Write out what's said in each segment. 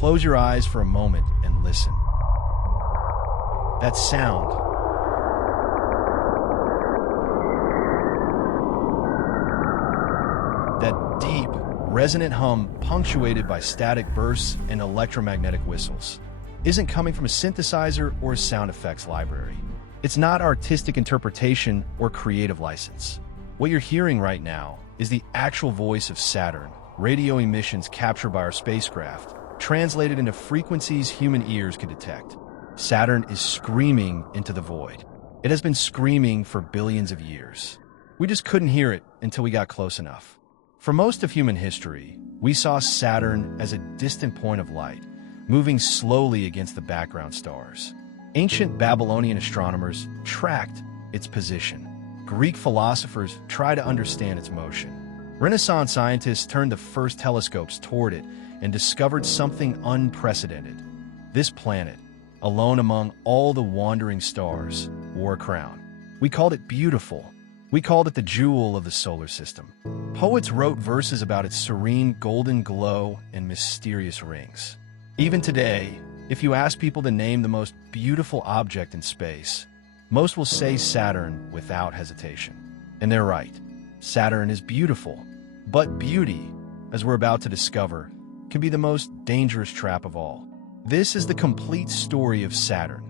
Close your eyes for a moment and listen. That sound. That deep, resonant hum punctuated by static bursts and electromagnetic whistles isn't coming from a synthesizer or a sound effects library. It's not artistic interpretation or creative license. What you're hearing right now is the actual voice of Saturn, radio emissions captured by our spacecraft, translated into frequencies human ears can detect. Saturn is screaming into the void. It has been screaming for billions of years. We just couldn't hear it until we got close enough. For most of human history, we saw Saturn as a distant point of light, moving slowly against the background stars. Ancient Babylonian astronomers tracked its position. Greek philosophers tried to understand its motion. Renaissance scientists turned the first telescopes toward it and discovered something unprecedented. This planet, alone among all the wandering stars, wore a crown. We called it beautiful. We called it the jewel of the solar system. Poets wrote verses about its serene golden glow and mysterious rings. Even today, if you ask people to name the most beautiful object in space, most will say Saturn without hesitation. And they're right. Saturn is beautiful. But beauty, as we're about to discover, can be the most dangerous trap of all. This is the complete story of Saturn.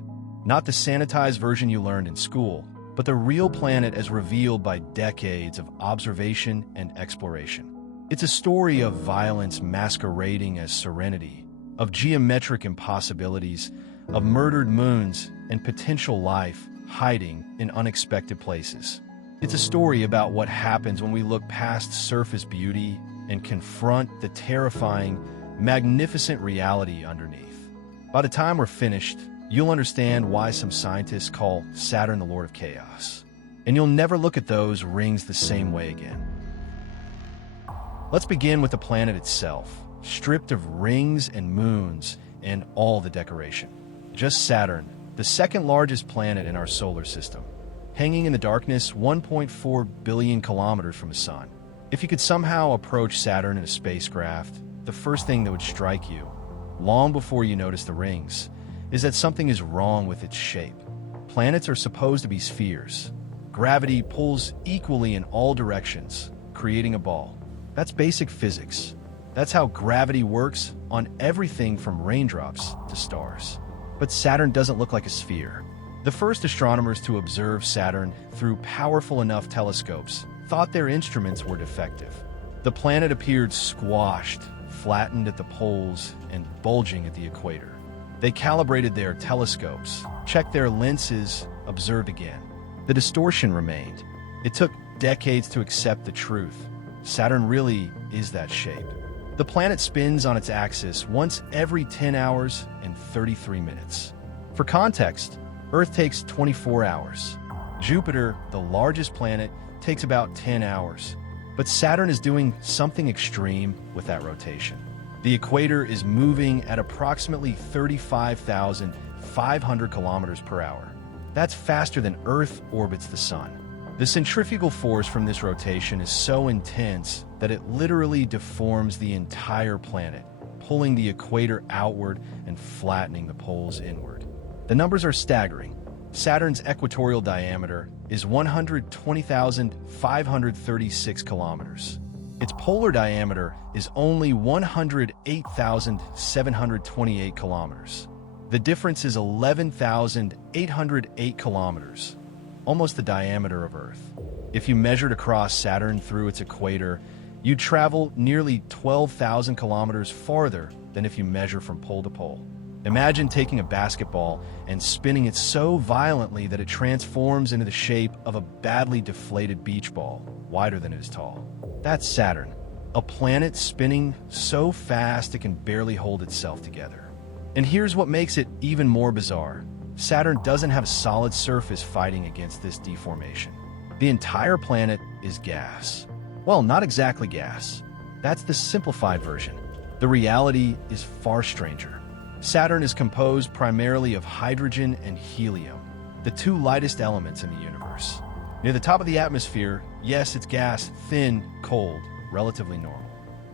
Not the sanitized version you learned in school, but the real planet as revealed by decades of observation and exploration. It's a story of violence masquerading as serenity, of geometric impossibilities, of murdered moons and potential life hiding in unexpected places. It's a story about what happens when we look past surface beauty and confront the terrifying, magnificent reality underneath. By the time we're finished, you'll understand why some scientists call Saturn the Lord of Chaos. And you'll never look at those rings the same way again. Let's begin with the planet itself, stripped of rings and moons and all the decoration. Just Saturn, the second largest planet in our solar system, hanging in the darkness 1.4 billion kilometers from the sun. If you could somehow approach Saturn in a spacecraft, the first thing that would strike you, long before you notice the rings, is that something is wrong with its shape. Planets are supposed to be spheres. Gravity pulls equally in all directions, creating a ball. That's basic physics. That's how gravity works on everything from raindrops to stars. But Saturn doesn't look like a sphere. The first astronomers to observe Saturn through powerful enough telescopes thought their instruments were defective. The planet appeared squashed, flattened at the poles, and bulging at the equator. They calibrated their telescopes, checked their lenses, observed again. The distortion remained. It took decades to accept the truth. Saturn really is that shape. The planet spins on its axis once every 10 hours and 33 minutes. For context, Earth takes 24 hours. Jupiter, the largest planet, takes about 10 hours. But Saturn is doing something extreme with that rotation. The equator is moving at approximately 35,500 kilometers per hour. That's faster than Earth orbits the sun. The centrifugal force from this rotation is so intense that it literally deforms the entire planet, pulling the equator outward and flattening the poles inward. The numbers are staggering. Saturn's equatorial diameter is 120,536 kilometers. Its polar diameter is only 108,728 kilometers. The difference is 11,808 kilometers, almost the diameter of Earth. If you measured across Saturn through its equator, you'd travel nearly 12,000 kilometers farther than if you measure from pole to pole. Imagine taking a basketball and spinning it so violently that it transforms into the shape of a badly deflated beach ball, wider than it is tall. That's Saturn, a planet spinning so fast it can barely hold itself together. And here's what makes it even more bizarre. Saturn doesn't have a solid surface fighting against this deformation. The entire planet is gas. Well, not exactly gas. That's the simplified version. The reality is far stranger. Saturn is composed primarily of hydrogen and helium, the two lightest elements in the universe. Near the top of the atmosphere, yes, it's gas, thin, cold, relatively normal.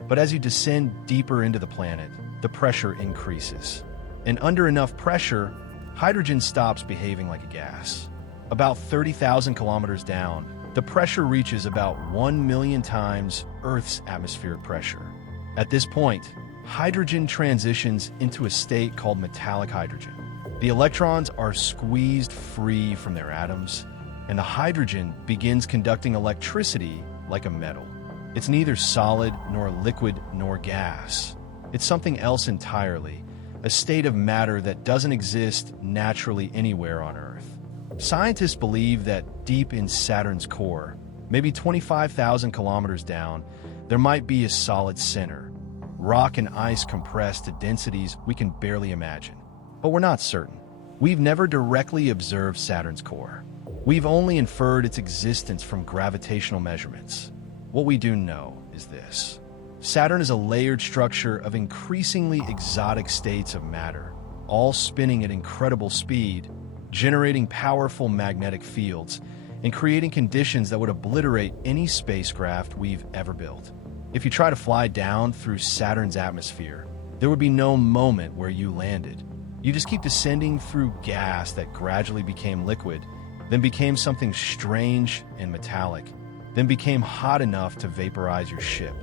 But as you descend deeper into the planet, the pressure increases. And under enough pressure, hydrogen stops behaving like a gas. About 30,000 kilometers down, the pressure reaches about 1 million times Earth's atmospheric pressure. At this point, hydrogen transitions into a state called metallic hydrogen. The electrons are squeezed free from their atoms, and the hydrogen begins conducting electricity like a metal. It's neither solid nor liquid nor gas. It's something else entirely, a state of matter that doesn't exist naturally anywhere on Earth. Scientists believe that deep in Saturn's core, maybe 25,000 kilometers down, there might be a solid center. Rock and ice compressed to densities we can barely imagine. But we're not certain. We've never directly observed Saturn's core. We've only inferred its existence from gravitational measurements. What we do know is this. Saturn is a layered structure of increasingly exotic states of matter, all spinning at incredible speed, generating powerful magnetic fields, and creating conditions that would obliterate any spacecraft we've ever built. If you try to fly down through Saturn's atmosphere, there would be no moment where you landed. You just keep descending through gas that gradually became liquid, then became something strange and metallic, then became hot enough to vaporize your ship.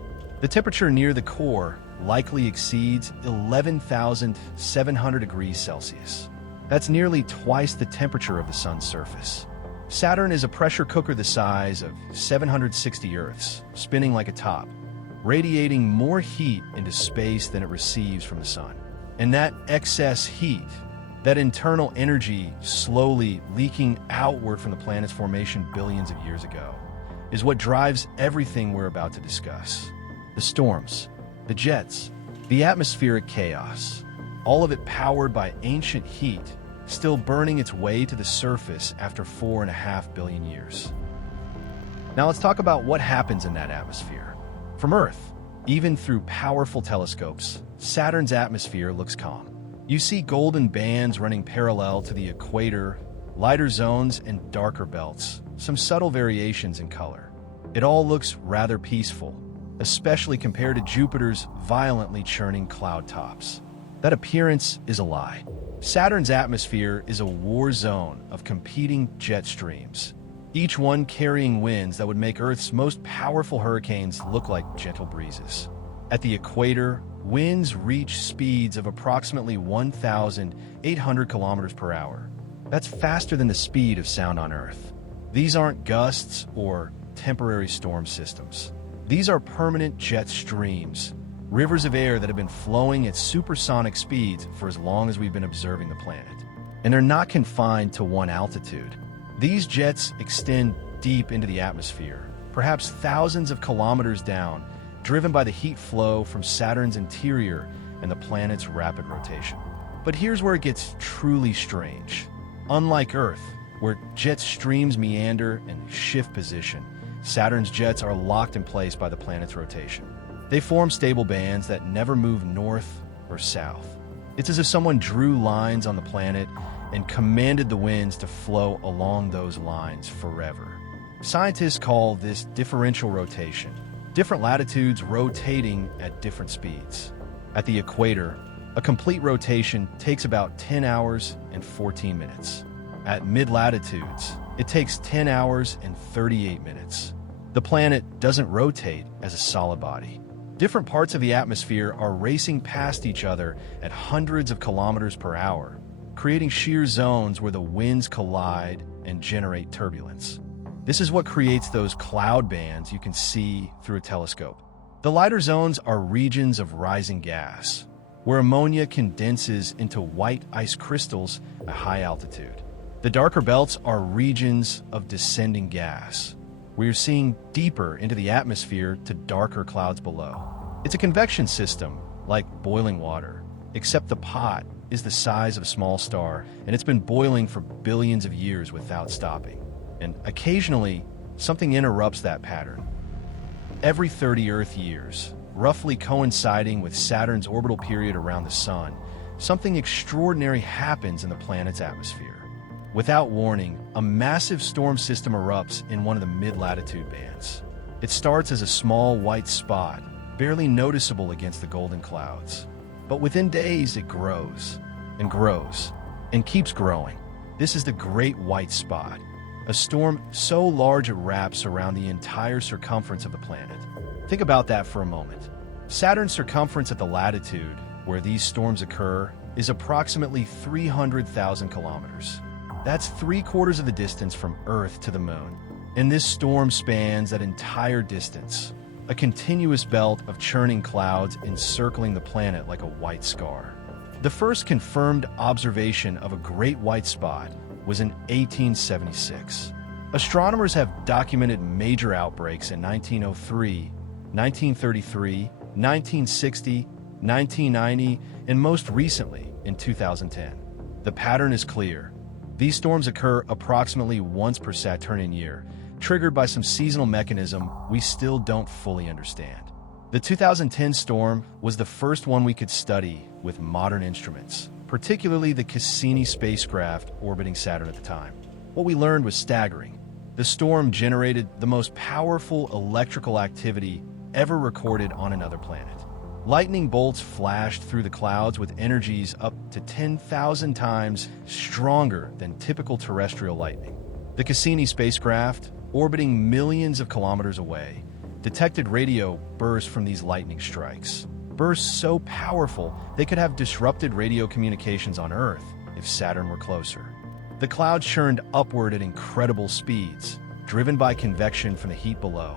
The temperature near the core likely exceeds 11,700 degrees Celsius. That's nearly twice the temperature of the sun's surface. Saturn is a pressure cooker the size of 760 Earths, spinning like a top, radiating more heat into space than it receives from the sun. And that excess heat, that internal energy slowly leaking outward from the planet's formation billions of years ago, is what drives everything we're about to discuss. The storms, the jets, the atmospheric chaos, all of it powered by ancient heat, still burning its way to the surface after 4.5 billion years. Now let's talk about what happens in that atmosphere. From Earth, even through powerful telescopes, Saturn's atmosphere looks calm. You see golden bands running parallel to the equator, lighter zones and darker belts, some subtle variations in color. It all looks rather peaceful, especially compared to Jupiter's violently churning cloud tops. That appearance is a lie. Saturn's atmosphere is a war zone of competing jet streams, each one carrying winds that would make Earth's most powerful hurricanes look like gentle breezes. At the equator, winds reach speeds of approximately 1,800 kilometers per hour. That's faster than the speed of sound on Earth. These aren't gusts or temporary storm systems. These are permanent jet streams, rivers of air that have been flowing at supersonic speeds for as long as we've been observing the planet. And they're not confined to one altitude. These jets extend deep into the atmosphere, perhaps thousands of kilometers down, driven by the heat flow from Saturn's interior and the planet's rapid rotation. But here's where it gets truly strange. Unlike Earth, where jet streams meander and shift position, Saturn's jets are locked in place by the planet's rotation. They form stable bands that never move north or south. It's as if someone drew lines on the planet and commanded the winds to flow along those lines forever. Scientists call this differential rotation, different latitudes rotating at different speeds. At the equator, a complete rotation takes about 10 hours and 14 minutes. At mid-latitudes, it takes 10 hours and 38 minutes. The planet doesn't rotate as a solid body. Different parts of the atmosphere are racing past each other at hundreds of kilometers per hour, creating shear zones where the winds collide and generate turbulence. This is what creates those cloud bands you can see through a telescope. The lighter zones are regions of rising gas, where ammonia condenses into white ice crystals at high altitude. The darker belts are regions of descending gas, where you're seeing deeper into the atmosphere to darker clouds below. It's a convection system, like boiling water, except the pot is the size of a small star, and it's been boiling for billions of years without stopping. And occasionally, something interrupts that pattern. Every 30 Earth years, roughly coinciding with Saturn's orbital period around the Sun, something extraordinary happens in the planet's atmosphere. Without warning, a massive storm system erupts in one of the mid-latitude bands. It starts as a small white spot, barely noticeable against the golden clouds. But within days, it grows and grows and keeps growing. This is the Great White Spot, a storm so large it wraps around the entire circumference of the planet. Think about that for a moment. Saturn's circumference at the latitude where these storms occur is approximately 300,000 kilometers. That's 3/4 of the distance from Earth to the Moon. And this storm spans that entire distance, a continuous belt of churning clouds encircling the planet like a white scar. The first confirmed observation of a great white spot was in 1876. Astronomers have documented major outbreaks in 1903, 1933, 1960, 1990, and most recently in 2010. The pattern is clear. These storms occur approximately once per Saturnian year, triggered by some seasonal mechanism we still don't fully understand. The 2010 storm was the first one we could study with modern instruments, particularly the Cassini spacecraft orbiting Saturn at the time. What we learned was staggering. The storm generated the most powerful electrical activity ever recorded on another planet. Lightning bolts flashed through the clouds with energies up to 10,000 times stronger than typical terrestrial lightning. The Cassini spacecraft, orbiting millions of kilometers away, detected radio bursts from these lightning strikes. Bursts so powerful they could have disrupted radio communications on Earth if Saturn were closer. The clouds churned upward at incredible speeds, driven by convection from the heat below.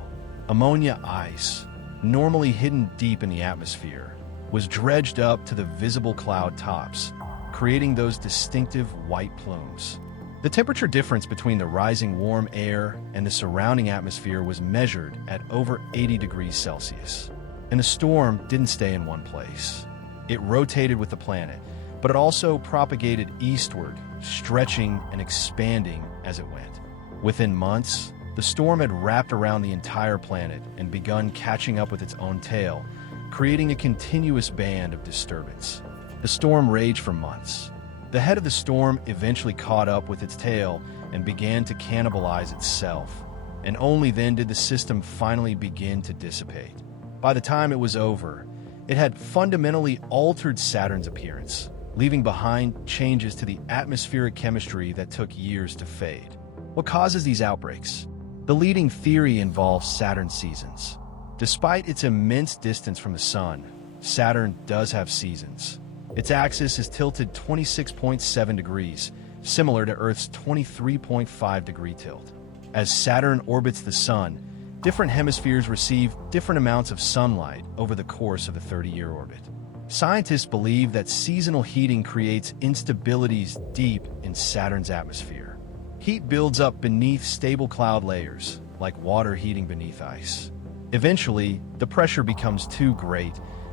Ammonia ice, normally hidden deep in the atmosphere, was dredged up to the visible cloud tops, creating those distinctive white plumes. The temperature difference between the rising warm air and the surrounding atmosphere was measured at over 80 degrees Celsius. And the storm didn't stay in one place. It rotated with the planet, but it also propagated eastward, stretching and expanding as it went. Within months, the storm had wrapped around the entire planet and begun catching up with its own tail, creating a continuous band of disturbance. The storm raged for months. The head of the storm eventually caught up with its tail and began to cannibalize itself, and only then did the system finally begin to dissipate. By the time it was over, it had fundamentally altered Saturn's appearance, leaving behind changes to the atmospheric chemistry that took years to fade. What causes these outbreaks? The leading theory involves Saturn's seasons. Despite its immense distance from the Sun, Saturn does have seasons. Its axis is tilted 26.7 degrees, similar to Earth's 23.5-degree tilt. As Saturn orbits the Sun, different hemispheres receive different amounts of sunlight over the course of the 30-year orbit. Scientists believe that seasonal heating creates instabilities deep in Saturn's atmosphere. Heat builds up beneath stable cloud layers, like water heating beneath ice. Eventually, the pressure becomes too great,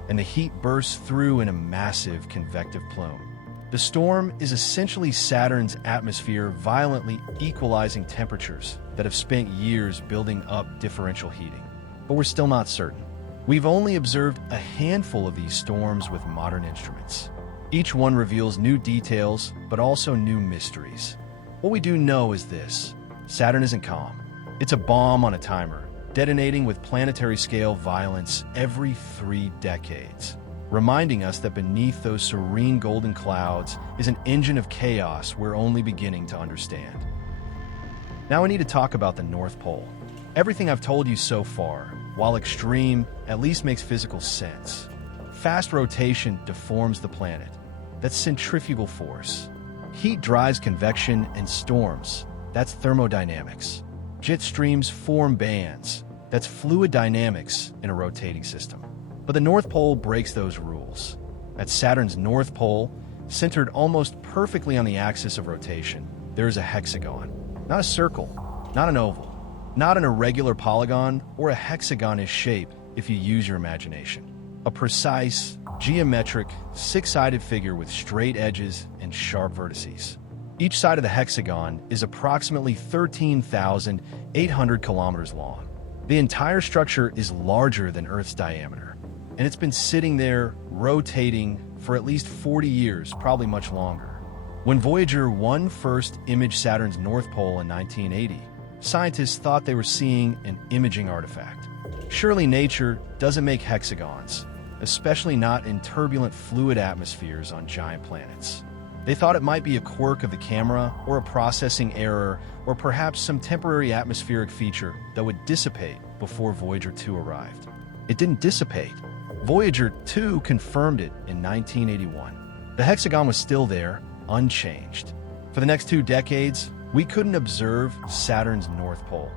and the heat bursts through in a massive convective plume. The storm is essentially Saturn's atmosphere violently equalizing temperatures that have spent years building up differential heating. But we're still not certain. We've only observed a handful of these storms with modern instruments. Each one reveals new details, but also new mysteries. What we do know is this: Saturn isn't calm. It's a bomb on a timer, detonating with planetary-scale violence every 3 decades, reminding us that beneath those serene golden clouds is an engine of chaos we're only beginning to understand. Now we need to talk about the North Pole. Everything I've told you so far, while extreme, at least makes physical sense. Fast rotation deforms the planet. That's centrifugal force. Heat drives convection and storms. That's thermodynamics. Jet streams form bands. That's fluid dynamics in a rotating system. But the North Pole breaks those rules. At Saturn's North Pole, centered almost perfectly on the axis of rotation, there is a hexagon. Not a circle, not an oval, not an irregular polygon or a hexagon-ish shape if you use your imagination. A precise, geometric, 6-sided figure with straight edges and sharp vertices. Each side of the hexagon is approximately 13,800 kilometers long. The entire structure is larger than Earth's diameter, and it's been sitting there, rotating, for at least 40 years, probably much longer. When Voyager 1 first imaged Saturn's North Pole in 1980, scientists thought they were seeing an imaging artifact. Surely nature doesn't make hexagons, especially not in turbulent fluid atmospheres on giant planets. They thought it might be a quirk of the camera, or a processing error, or perhaps some temporary atmospheric feature that would dissipate before Voyager 2 arrived. It didn't dissipate. Voyager 2 confirmed it in 1981. The hexagon was still there, unchanged. For the next 2 decades, we couldn't observe Saturn's North Pole.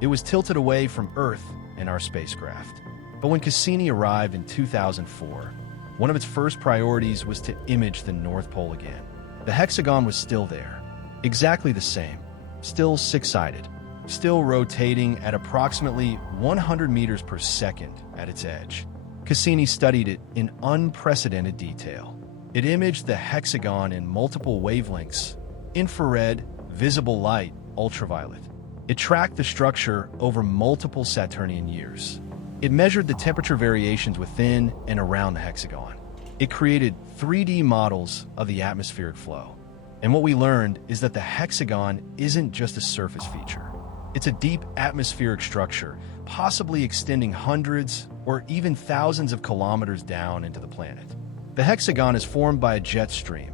It was tilted away from Earth in our spacecraft. But when Cassini arrived in 2004, one of its first priorities was to image the North Pole again. The hexagon was still there, exactly the same, still six-sided, still rotating at approximately 100 meters per second at its edge. Cassini studied it in unprecedented detail. It imaged the hexagon in multiple wavelengths: infrared, visible light, ultraviolet. It tracked the structure over multiple Saturnian years. It measured the temperature variations within and around the hexagon. It created 3D models of the atmospheric flow. And what we learned is that the hexagon isn't just a surface feature. It's a deep atmospheric structure, possibly extending hundreds or even thousands of kilometers down into the planet. The hexagon is formed by a jet stream,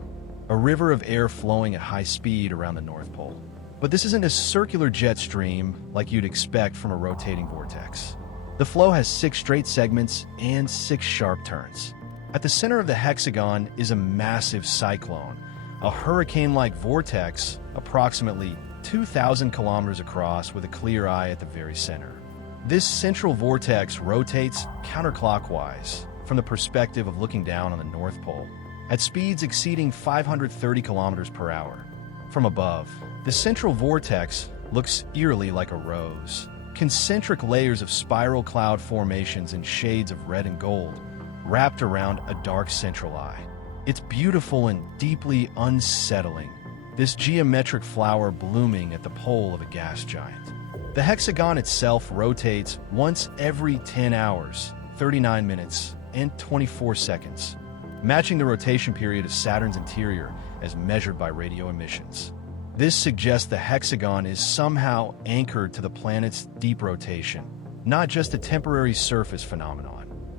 a river of air flowing at high speed around the North Pole. But this isn't a circular jet stream like you'd expect from a rotating vortex. The flow has 6 straight segments and 6 sharp turns. At the center of the hexagon is a massive cyclone, a hurricane-like vortex approximately 2,000 kilometers across with a clear eye at the very center. This central vortex rotates counterclockwise from the perspective of looking down on the North Pole at speeds exceeding 530 kilometers per hour. From above, the central vortex looks eerily like a rose. Concentric layers of spiral cloud formations in shades of red and gold wrapped around a dark central eye. It's beautiful and deeply unsettling, this geometric flower blooming at the pole of a gas giant. The hexagon itself rotates once every 10 hours, 39 minutes, and 24 seconds, matching the rotation period of Saturn's interior as measured by radio emissions. This suggests the hexagon is somehow anchored to the planet's deep rotation, not just a temporary surface phenomenon.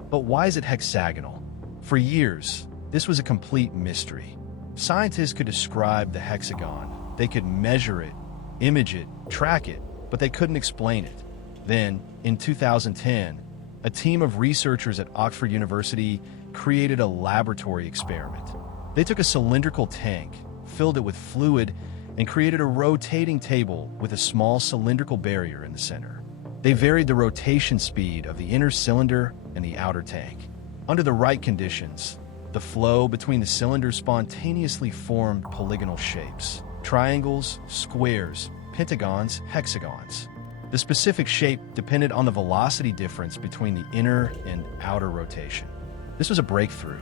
But why is it hexagonal? For years, this was a complete mystery. Scientists could describe the hexagon, they could measure it, image it, track it, but they couldn't explain it. Then, in 2010, a team of researchers at Oxford University created a laboratory experiment. They took a cylindrical tank, filled it with fluid, and created a rotating table with a small cylindrical barrier in the center. They varied the rotation speed of the inner cylinder and the outer tank. Under the right conditions, the flow between the cylinders spontaneously formed polygonal shapes: triangles, squares, pentagons, hexagons. The specific shape depended on the velocity difference between the inner and outer rotation. This was a breakthrough.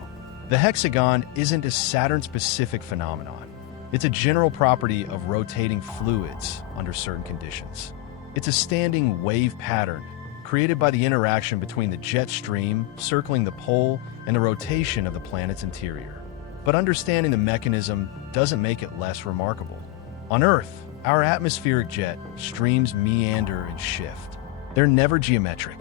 The hexagon isn't a Saturn-specific phenomenon. It's a general property of rotating fluids under certain conditions. It's a standing wave pattern created by the interaction between the jet stream circling the pole and the rotation of the planet's interior. But understanding the mechanism doesn't make it less remarkable. On Earth, our atmospheric jet streams meander and shift. They're never geometric.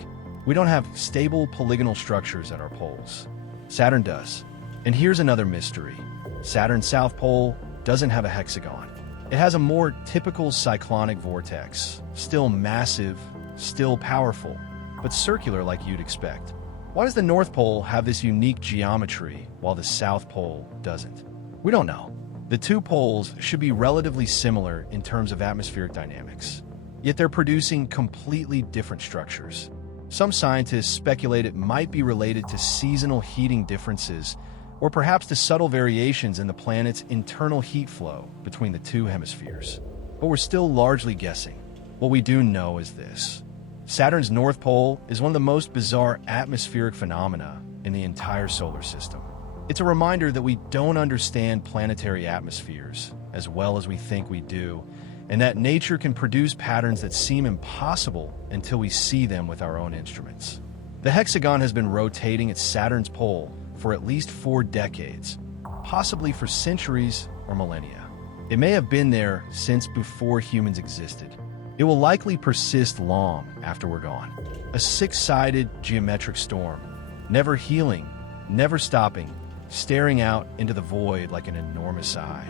We don't have stable polygonal structures at our poles. Saturn does. And here's another mystery. Saturn's south pole doesn't have a hexagon. It has a more typical cyclonic vortex, still massive, still powerful, but circular like you'd expect. Why does the North Pole have this unique geometry while the South Pole doesn't? We don't know. The two poles should be relatively similar in terms of atmospheric dynamics, yet they're producing completely different structures. Some scientists speculate it might be related to seasonal heating differences, or perhaps to subtle variations in the planet's internal heat flow between the two hemispheres. But we're still largely guessing. What we do know is this: Saturn's North Pole is one of the most bizarre atmospheric phenomena in the entire solar system. It's a reminder that we don't understand planetary atmospheres as well as we think we do, and that nature can produce patterns that seem impossible until we see them with our own instruments. The hexagon has been rotating at Saturn's pole for at least 4 decades, possibly for centuries or millennia. It may have been there since before humans existed. It will likely persist long after we're gone. A 6-sided geometric storm, never healing never stopping, staring out into the void like an enormous eye.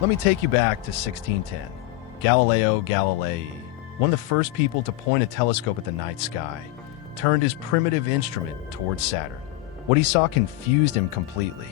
Let me take you back to 1610. Galileo Galilei, one of the first people to point a telescope at the night sky, turned his primitive instrument towards Saturn. What he saw confused him completely.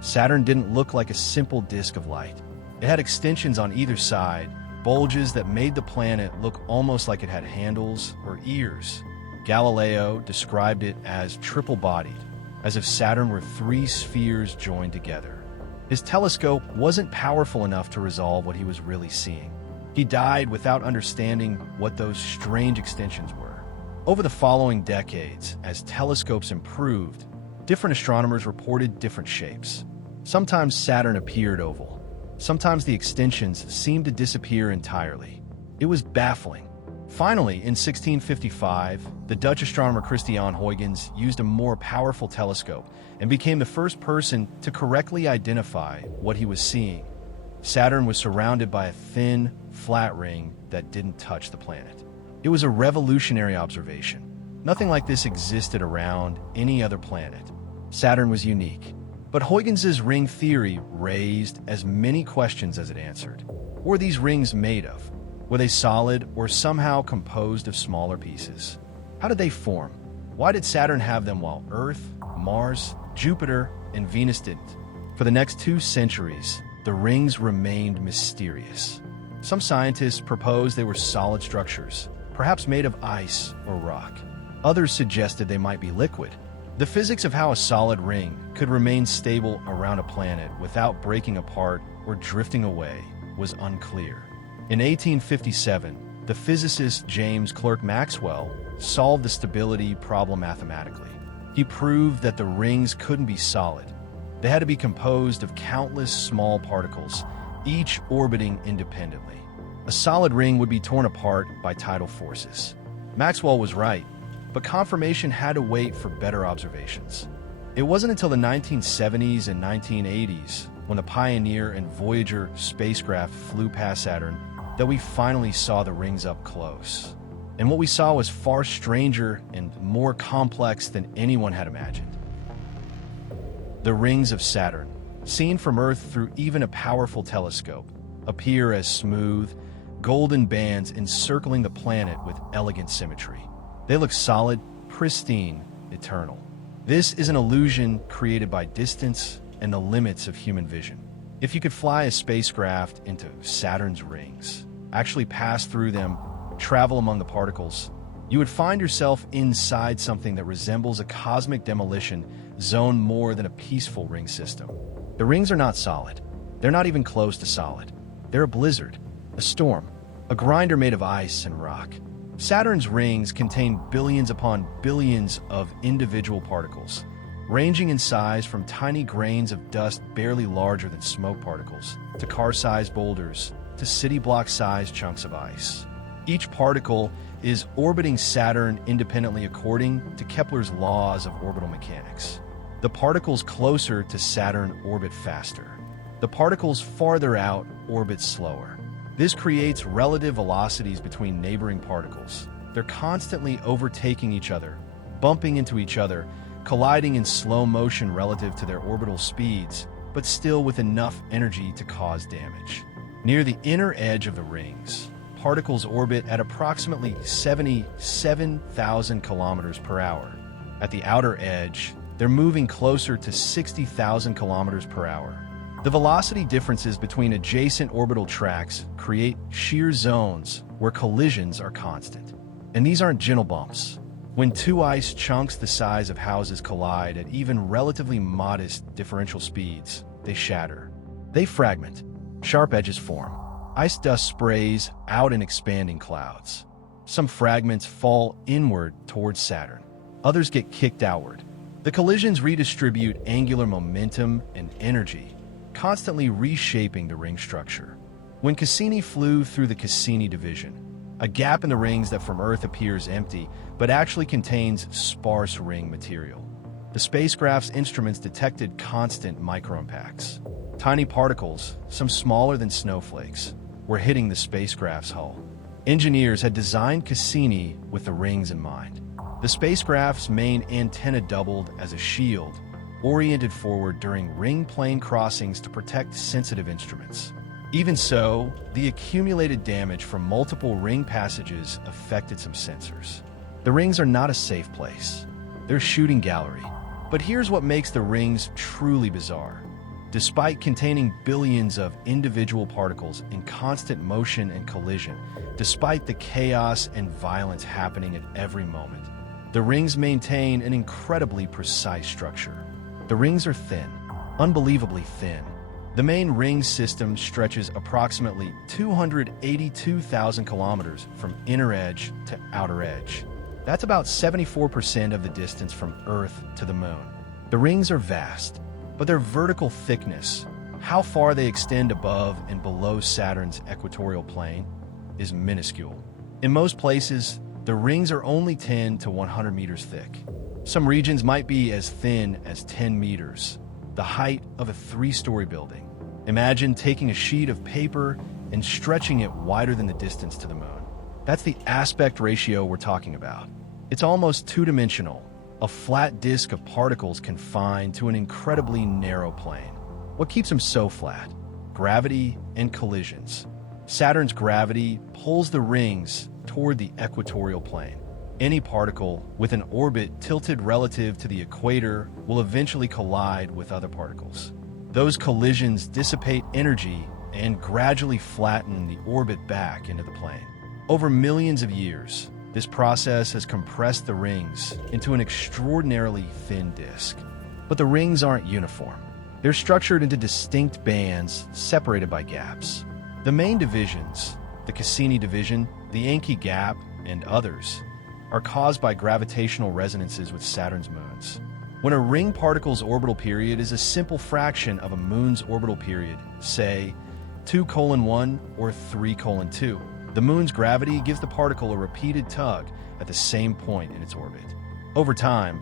Saturn didn't look like a simple disk of light. It had extensions on either side, bulges that made the planet look almost like it had handles or ears. Galileo described it as triple-bodied, as if Saturn were three spheres joined together. His telescope wasn't powerful enough to resolve what he was really seeing. He died without understanding what those strange extensions were. Over the following decades, as telescopes improved, different astronomers reported different shapes. Sometimes Saturn appeared oval. Sometimes the extensions seemed to disappear entirely. It was baffling. Finally, in 1655, the Dutch astronomer Cassini-Huygens used a more powerful telescope and became the first person to correctly identify what he was seeing. Saturn was surrounded by a thin, flat ring that didn't touch the planet. It was a revolutionary observation. Nothing like this existed around any other planet. Saturn was unique. But Huygens' ring theory raised as many questions as it answered. What were these rings made of? Were they solid or somehow composed of smaller pieces? How did they form? Why did Saturn have them while Earth, Mars, Jupiter, and Venus didn't? For the next 2 centuries, the rings remained mysterious. Some scientists proposed they were solid structures, perhaps made of ice or rock. Others suggested they might be liquid. The physics of how a solid ring could remain stable around a planet without breaking apart or drifting away was unclear. In 1857, the physicist James Clerk Maxwell solved the stability problem mathematically. He proved that the rings couldn't be solid. They had to be composed of countless small particles, each orbiting independently. A solid ring would be torn apart by tidal forces. Maxwell was right, but confirmation had to wait for better observations. It wasn't until the 1970s and 1980s, when the Pioneer and Voyager spacecraft flew past Saturn, that we finally saw the rings up close. And what we saw was far stranger and more complex than anyone had imagined. The rings of Saturn, seen from Earth through even a powerful telescope, appear as smooth, golden bands encircling the planet with elegant symmetry. They look solid, pristine, eternal. This is an illusion created by distance and the limits of human vision. If you could fly a spacecraft into Saturn's rings, actually pass through them, travel among the particles, you would find yourself inside something that resembles a cosmic demolition zone more than a peaceful ring system. The rings are not solid. They're not even close to solid. They're a blizzard, a storm, a grinder made of ice and rock. Saturn's rings contain billions upon billions of individual particles, ranging in size from tiny grains of dust barely larger than smoke particles, to car-sized boulders, to city block-sized chunks of ice. Each particle is orbiting Saturn independently according to Kepler's laws of orbital mechanics. The particles closer to Saturn orbit faster. The particles farther out orbit slower. This creates relative velocities between neighboring particles. They're constantly overtaking each other, bumping into each other, colliding in slow motion relative to their orbital speeds, but still with enough energy to cause damage. Near the inner edge of the rings, particles orbit at approximately 77,000 kilometers per hour. At the outer edge, they're moving closer to 60,000 kilometers per hour. The velocity differences between adjacent orbital tracks create shear zones where collisions are constant. And these aren't gentle bumps. When 2 ice chunks the size of houses collide at even relatively modest differential speeds, they shatter. They fragment. Sharp edges form. Ice dust sprays out in expanding clouds. Some fragments fall inward towards Saturn. Others get kicked outward. The collisions redistribute angular momentum and energy, constantly reshaping the ring structure. When Cassini flew through the Cassini division, a gap in the rings that from Earth appears empty but actually contains sparse ring material. The spacecraft's instruments detected constant microimpacts. Tiny particles, some smaller than snowflakes, were hitting the spacecraft's hull. Engineers had designed Cassini with the rings in mind. The spacecraft's main antenna doubled as a shield, oriented forward during ring plane crossings to protect sensitive instruments. Even so, the accumulated damage from multiple ring passages affected some sensors. The rings are not a safe place. They're a shooting gallery. But here's what makes the rings truly bizarre. Despite containing billions of individual particles in constant motion and collision, despite the chaos and violence happening at every moment, the rings maintain an incredibly precise structure. The rings are thin, unbelievably thin. The main ring system stretches approximately 282,000 kilometers from inner edge to outer edge. That's about 74% of the distance from Earth to the Moon. The rings are vast, but their vertical thickness, how far they extend above and below Saturn's equatorial plane, is minuscule. In most places, the rings are only 10 to 100 meters thick. Some regions might be as thin as 10 meters, the height of a 3-story building. Imagine taking a sheet of paper and stretching it wider than the distance to the Moon. That's the aspect ratio we're talking about. It's almost two-dimensional, a flat disk of particles confined to an incredibly narrow plane. What keeps them so flat? Gravity and collisions. Saturn's gravity pulls the rings toward the equatorial plane. Any particle with an orbit tilted relative to the equator will eventually collide with other particles. Those collisions dissipate energy and gradually flatten the orbit back into the plane. Over millions of years, this process has compressed the rings into an extraordinarily thin disk. But the rings aren't uniform. They're structured into distinct bands separated by gaps. The main divisions, the Cassini division, the Encke gap, and others, are caused by gravitational resonances with Saturn's moons. When a ring particle's orbital period is a simple fraction of a moon's orbital period, say 2:1 or 3:2, the moon's gravity gives the particle a repeated tug at the same point in its orbit. Over time,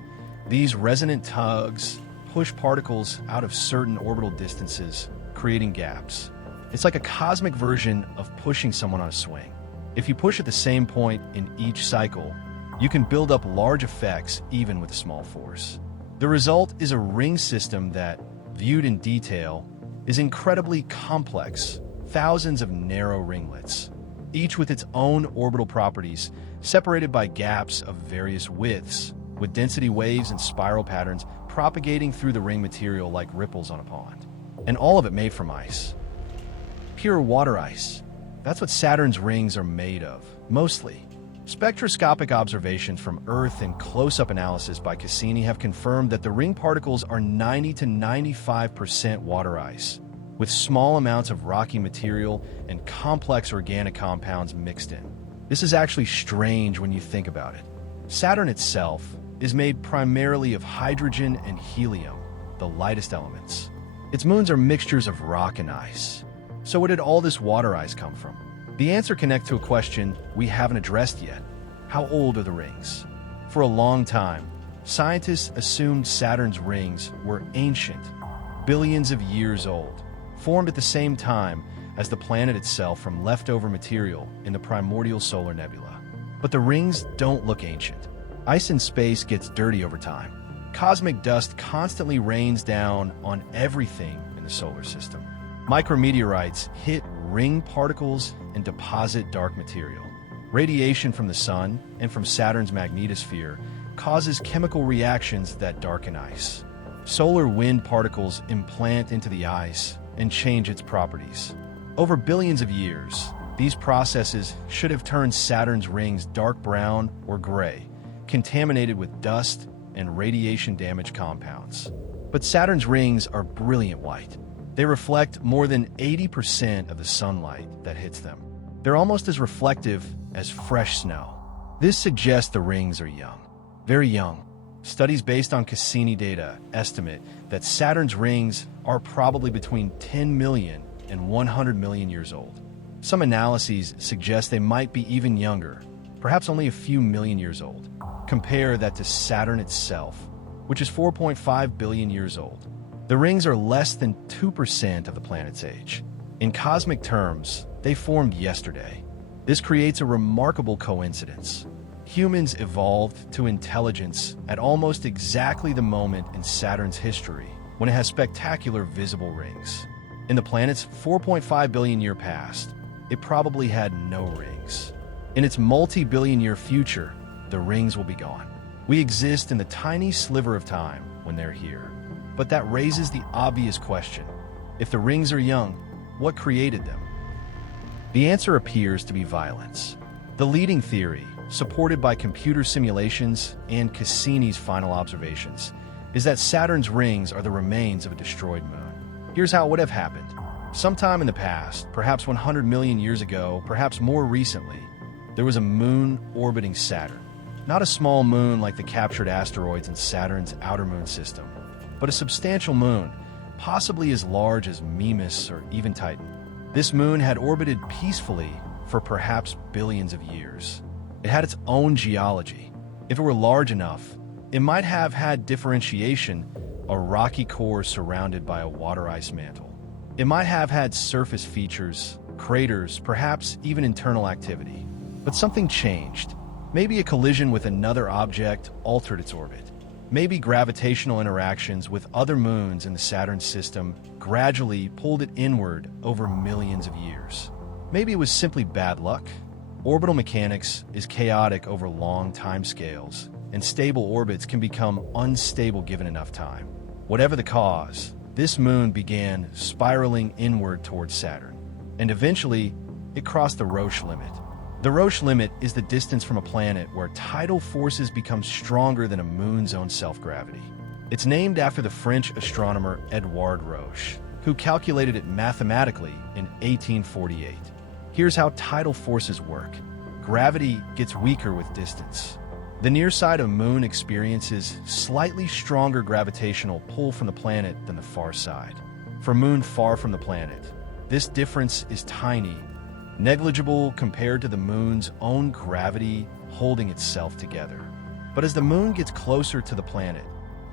these resonant tugs push particles out of certain orbital distances, creating gaps. It's like a cosmic version of pushing someone on a swing. If you push at the same point in each cycle, you can build up large effects even with a small force. The result is a ring system that, viewed in detail, is incredibly complex, thousands of narrow ringlets, each with its own orbital properties, separated by gaps of various widths, with density waves and spiral patterns propagating through the ring material like ripples on a pond. And all of it made from ice. Pure water ice. That's what Saturn's rings are made of, mostly. Spectroscopic observations from Earth and close-up analysis by Cassini have confirmed that the ring particles are 90 to 95% water ice, with small amounts of rocky material and complex organic compounds mixed in. This is actually strange when you think about it. Saturn itself is made primarily of hydrogen and helium, the lightest elements. Its moons are mixtures of rock and ice. So where did all this water ice come from? The answer connects to a question we haven't addressed yet. How old are the rings? For a long time, scientists assumed Saturn's rings were ancient, billions of years old, formed at the same time as the planet itself from leftover material in the primordial solar nebula. But the rings don't look ancient. Ice in space gets dirty over time. Cosmic dust constantly rains down on everything in the solar system. Micrometeorites hit ring particles and deposit dark material. Radiation from the sun and from Saturn's magnetosphere causes chemical reactions that darken ice. Solar wind particles implant into the ice and change its properties. Over billions of years, these processes should have turned Saturn's rings dark brown or gray, contaminated with dust and radiation-damaged compounds. But Saturn's rings are brilliant white. They reflect more than 80% of the sunlight that hits them. They're almost as reflective as fresh snow. This suggests the rings are young, very young. Studies based on Cassini data estimate that Saturn's rings are probably between 10 million and 100 million years old. Some analyses suggest they might be even younger, perhaps only a few million years old. Compare that to Saturn itself, which is 4.5 billion years old. The rings are less than 2% of the planet's age. In cosmic terms, they formed yesterday. This creates a remarkable coincidence. Humans evolved to intelligence at almost exactly the moment in Saturn's history when it has spectacular visible rings. In the planet's 4.5 billion year past, it probably had no rings. In its multi-billion year future, the rings will be gone. We exist in the tiny sliver of time when they're here. But that raises the obvious question. If the rings are young, what created them? The answer appears to be violence. The leading theory, supported by computer simulations and Cassini's final observations, is that Saturn's rings are the remains of a destroyed moon. Here's how it would have happened. Sometime in the past, perhaps 100 million years ago, perhaps more recently, there was a moon orbiting Saturn. Not a small moon like the captured asteroids in Saturn's outer moon system, but a substantial moon, possibly as large as Mimas or even Titan. This moon had orbited peacefully for perhaps billions of years. It had its own geology. If it were large enough, it might have had differentiation, a rocky core surrounded by a water ice mantle. It might have had surface features, craters, perhaps even internal activity. But something changed. Maybe a collision with another object altered its orbit. Maybe gravitational interactions with other moons in the Saturn system gradually pulled it inward over millions of years. Maybe it was simply bad luck. Orbital mechanics is chaotic over long timescales, and stable orbits can become unstable given enough time. Whatever the cause, this moon began spiraling inward towards Saturn, and eventually it crossed the Roche limit. The Roche limit is the distance from a planet where tidal forces become stronger than a moon's own self-gravity. It's named after the French astronomer Édouard Roche, who calculated it mathematically in 1848. Here's how tidal forces work. Gravity gets weaker with distance. The near side of a moon experiences slightly stronger gravitational pull from the planet than the far side. For a moon far from the planet, this difference is tiny, negligible compared to the moon's own gravity holding itself together. But as the moon gets closer to the planet,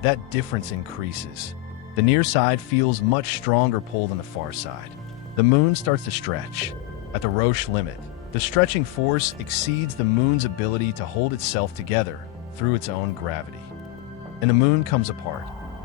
that difference increases. The near side feels much stronger pull than the far side. The moon starts to stretch. At the Roche limit, the stretching force exceeds the moon's ability to hold itself together through its own gravity. And the moon comes apart.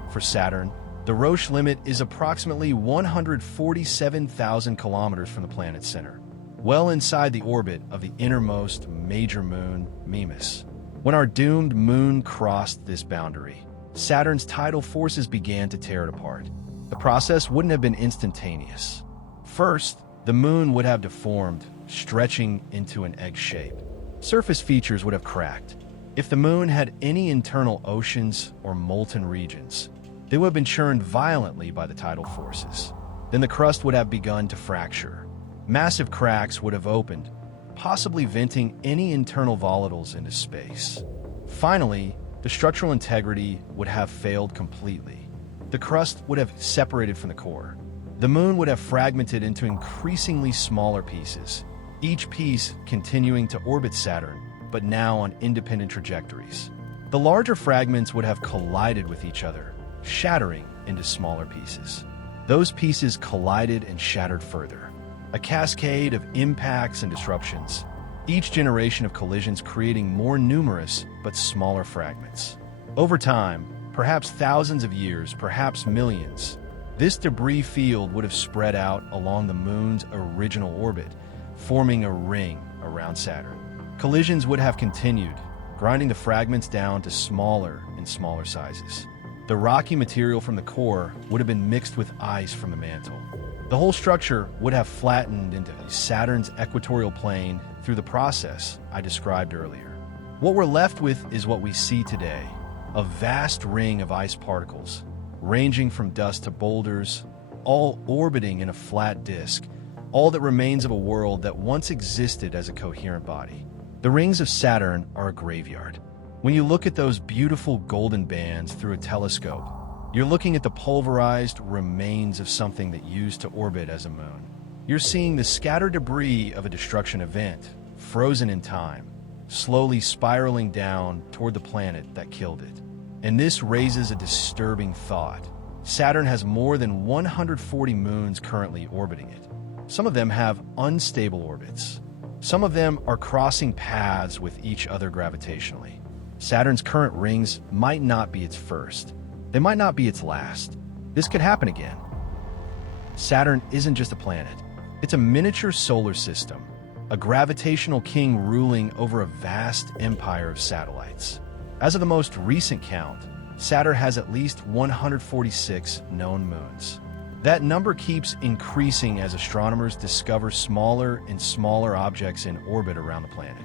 For Saturn, the Roche limit is approximately 147,000 kilometers from the planet's center, well inside the orbit of the innermost major moon, Mimas. When our doomed moon crossed this boundary, Saturn's tidal forces began to tear it apart. The process wouldn't have been instantaneous. First, the moon would have deformed, stretching into an egg shape. Surface features would have cracked. If the moon had any internal oceans or molten regions, they would have been churned violently by the tidal forces. Then the crust would have begun to fracture. Massive cracks would have opened, possibly venting any internal volatiles into space. Finally, the structural integrity would have failed completely. The crust would have separated from the core. The moon would have fragmented into increasingly smaller pieces, each piece continuing to orbit Saturn, but now on independent trajectories. The larger fragments would have collided with each other, shattering into smaller pieces. Those pieces collided and shattered further. A cascade of impacts and disruptions, each generation of collisions creating more numerous but smaller fragments. Over time, perhaps thousands of years, perhaps millions, this debris field would have spread out along the moon's original orbit, forming a ring around Saturn. Collisions would have continued, grinding the fragments down to smaller and smaller sizes. The rocky material from the core would have been mixed with ice from the mantle. The whole structure would have flattened into Saturn's equatorial plane through the process I described earlier. What we're left with is what we see today, a vast ring of ice particles, ranging from dust to boulders, all orbiting in a flat disk, all that remains of a world that once existed as a coherent body. The rings of Saturn are a graveyard. When you look at those beautiful golden bands through a telescope, you're looking at the pulverized remains of something that used to orbit as a moon. You're seeing the scattered debris of a destruction event, frozen in time, slowly spiraling down toward the planet that killed it. And this raises a disturbing thought. Saturn has more than 140 moons currently orbiting it. Some of them have unstable orbits. Some of them are crossing paths with each other gravitationally. Saturn's current rings might not be its first. They might not be its last. This could happen again. Saturn isn't just a planet. It's a miniature solar system, a gravitational king ruling over a vast empire of satellites. As of the most recent count, Saturn has at least 146 known moons. That number keeps increasing as astronomers discover smaller and smaller objects in orbit around the planet.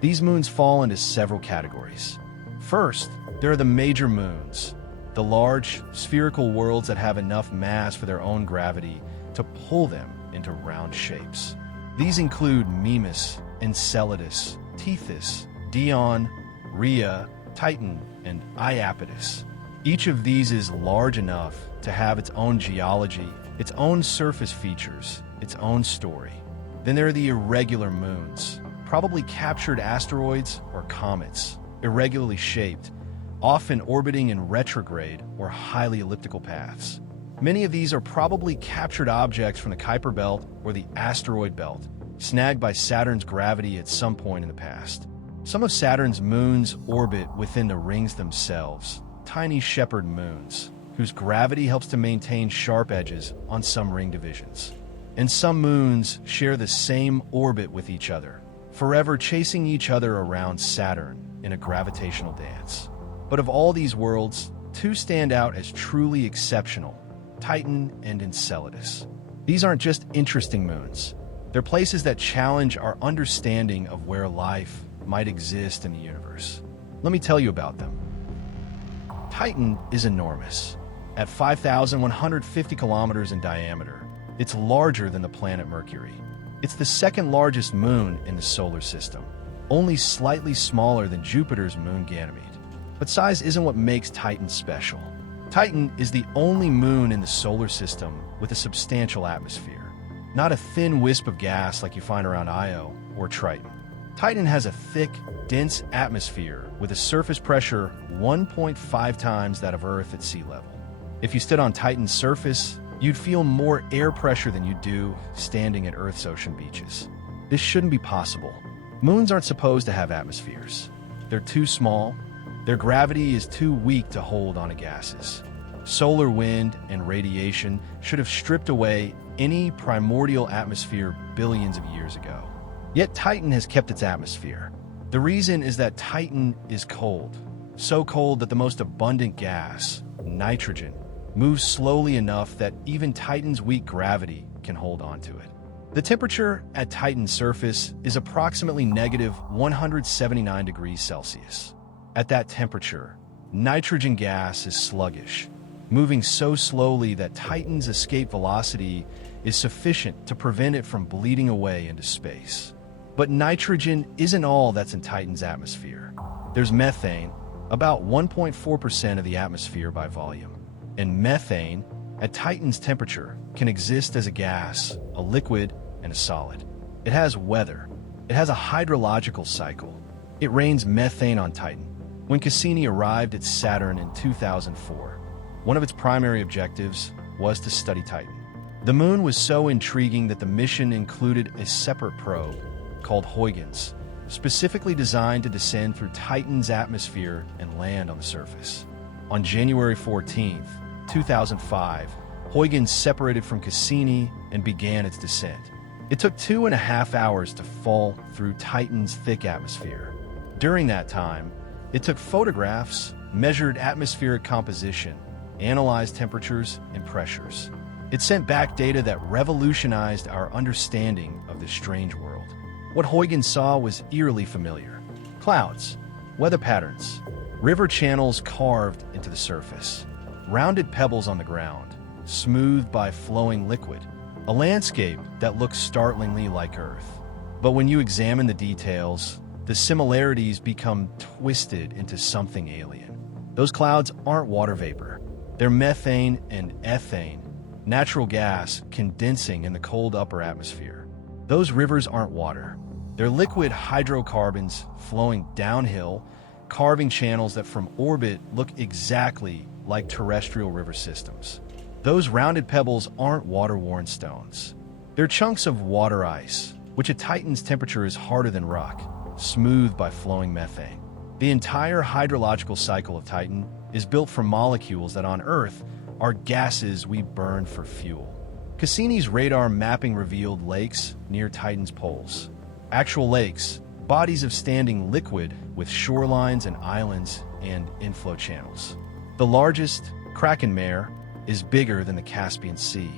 These moons fall into several categories. First, there are the major moons, the large, spherical worlds that have enough mass for their own gravity to pull them into round shapes. These include Mimas, Enceladus, Tethys, Dione, Rhea, Titan, and Iapetus. Each of these is large enough to have its own geology, its own surface features, its own story. Then there are the irregular moons, probably captured asteroids or comets, irregularly shaped, often orbiting in retrograde or highly elliptical paths. Many of these are probably captured objects from the Kuiper Belt or the asteroid belt, snagged by Saturn's gravity at some point in the past. Some of Saturn's moons orbit within the rings themselves, tiny shepherd moons, whose gravity helps to maintain sharp edges on some ring divisions. And some moons share the same orbit with each other, forever chasing each other around Saturn in a gravitational dance. But of all these worlds, two stand out as truly exceptional: Titan and Enceladus. These aren't just interesting moons. They're places that challenge our understanding of where life might exist in the universe. Let me tell you about them. Titan is enormous. At 5,150 kilometers in diameter, it's larger than the planet Mercury. It's the second largest moon in the solar system, only slightly smaller than Jupiter's moon Ganymede. But size isn't what makes Titan special. Titan is the only moon in the solar system with a substantial atmosphere, not a thin wisp of gas like you find around Io or Triton. Titan has a thick, dense atmosphere with a surface pressure 1.5 times that of Earth at sea level. If you stood on Titan's surface, you'd feel more air pressure than you do standing at Earth's ocean beaches. This shouldn't be possible. Moons aren't supposed to have atmospheres. They're too small. Their gravity is too weak to hold onto gases. Solar wind and radiation should have stripped away any primordial atmosphere billions of years ago. Yet Titan has kept its atmosphere. The reason is that Titan is cold, so cold that the most abundant gas, nitrogen, moves slowly enough that even Titan's weak gravity can hold onto it. The temperature at Titan's surface is approximately negative 179 degrees Celsius. At that temperature, nitrogen gas is sluggish, moving so slowly that Titan's escape velocity is sufficient to prevent it from bleeding away into space. But nitrogen isn't all that's in Titan's atmosphere. There's methane, about 1.4% of the atmosphere by volume. And methane, at Titan's temperature, can exist as a gas, a liquid, and a solid. It has weather. It has a hydrological cycle. It rains methane on Titan. When Cassini arrived at Saturn in 2004, one of its primary objectives was to study Titan. The moon was so intriguing that the mission included a separate probe called Huygens, specifically designed to descend through Titan's atmosphere and land on the surface. On January 14th, 2005, Huygens separated from Cassini and began its descent. It took 2.5 hours to fall through Titan's thick atmosphere. During that time, it took photographs, measured atmospheric composition, analyzed temperatures and pressures. It sent back data that revolutionized our understanding of this strange world. What Huygens saw was eerily familiar. Clouds, weather patterns, river channels carved into the surface, rounded pebbles on the ground, smoothed by flowing liquid, a landscape that looks startlingly like Earth. But when you examine the details, the similarities become twisted into something alien. Those clouds aren't water vapor. They're methane and ethane, natural gas condensing in the cold upper atmosphere. Those rivers aren't water. They're liquid hydrocarbons flowing downhill, carving channels that from orbit look exactly like terrestrial river systems. Those rounded pebbles aren't water-worn stones. They're chunks of water ice, which at Titan's temperature is harder than rock, smoothed by flowing methane. The entire hydrological cycle of Titan is built from molecules that on Earth are gases we burn for fuel. Cassini's radar mapping revealed lakes near Titan's poles. Actual lakes, bodies of standing liquid with shorelines and islands and inflow channels. The largest, Kraken Mare, is bigger than the Caspian Sea.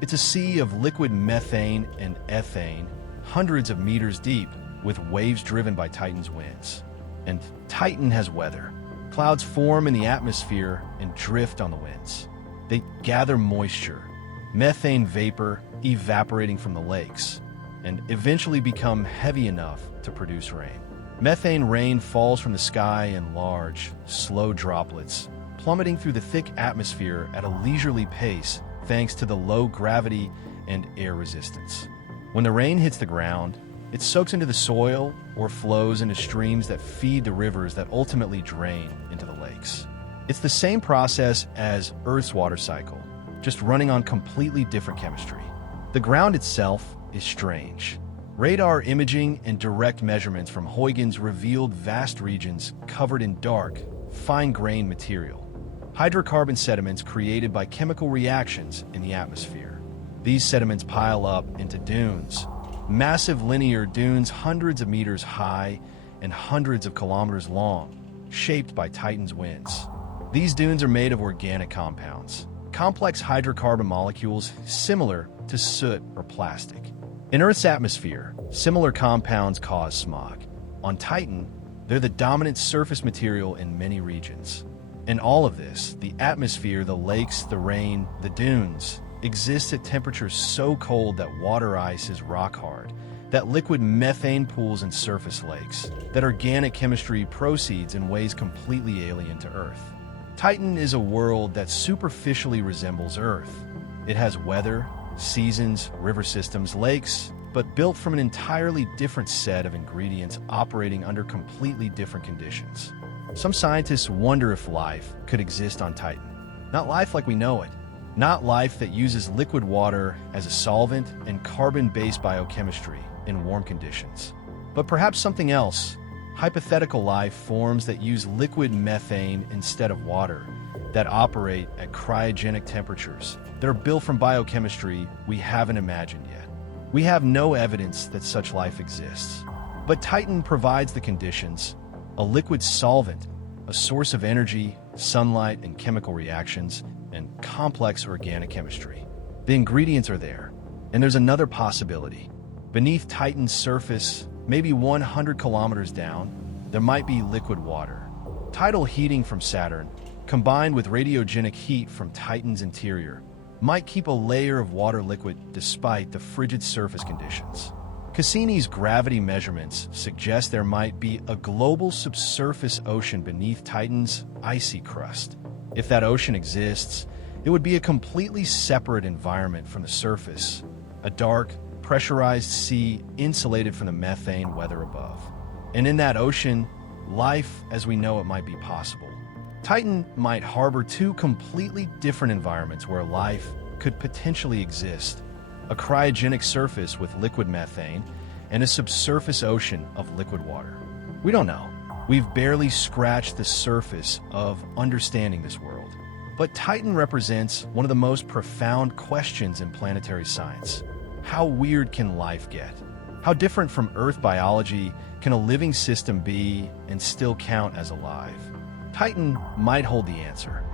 It's a sea of liquid methane and ethane, hundreds of meters deep, with waves driven by Titan's winds. And Titan has weather. Clouds form in the atmosphere and drift on the winds. They gather moisture, methane vapor evaporating from the lakes, and eventually become heavy enough to produce rain. Methane rain falls from the sky in large, slow droplets, plummeting through the thick atmosphere at a leisurely pace thanks to the low gravity and air resistance. When the rain hits the ground, it soaks into the soil or flows into streams that feed the rivers that ultimately drain into the lakes. It's the same process as Earth's water cycle, just running on completely different chemistry. The ground itself is strange. Radar imaging and direct measurements from Huygens revealed vast regions covered in dark, fine-grained material. Hydrocarbon sediments created by chemical reactions in the atmosphere. These sediments pile up into dunes, massive linear dunes hundreds of meters high and hundreds of kilometers long, shaped by Titan's winds. These dunes are made of organic compounds, complex hydrocarbon molecules similar to soot or plastic. In Earth's atmosphere, similar compounds cause smog. On Titan, they're the dominant surface material in many regions. In all of this, the atmosphere, the lakes, the rain, the dunes, exists at temperatures so cold that water ice is rock hard, that liquid methane pools in surface lakes, that organic chemistry proceeds in ways completely alien to Earth. Titan is a world that superficially resembles Earth. It has weather, seasons, river systems, lakes, but built from an entirely different set of ingredients operating under completely different conditions. Some scientists wonder if life could exist on Titan. Not life like we know it. Not life that uses liquid water as a solvent and carbon-based biochemistry in warm conditions. But perhaps something else. Hypothetical life forms that use liquid methane instead of water, that operate at cryogenic temperatures, that are built from biochemistry we haven't imagined yet. We have no evidence that such life exists. But Titan provides the conditions: a liquid solvent, a source of energy, sunlight and chemical reactions, and complex organic chemistry. The ingredients are there, and there's another possibility. Beneath Titan's surface, maybe 100 kilometers down, there might be liquid water. Tidal heating from Saturn, combined with radiogenic heat from Titan's interior, might keep a layer of water liquid despite the frigid surface conditions. Cassini's gravity measurements suggest there might be a global subsurface ocean beneath Titan's icy crust. If that ocean exists, it would be a completely separate environment from the surface, a dark, pressurized sea insulated from the methane weather above. And in that ocean, life as we know it might be possible. Titan might harbor two completely different environments where life could potentially exist: a cryogenic surface with liquid methane and a subsurface ocean of liquid water. We don't know. We've barely scratched the surface of understanding this world. But Titan represents one of the most profound questions in planetary science. How weird can life get? How different from Earth biology can a living system be and still count as alive? Titan might hold the answer.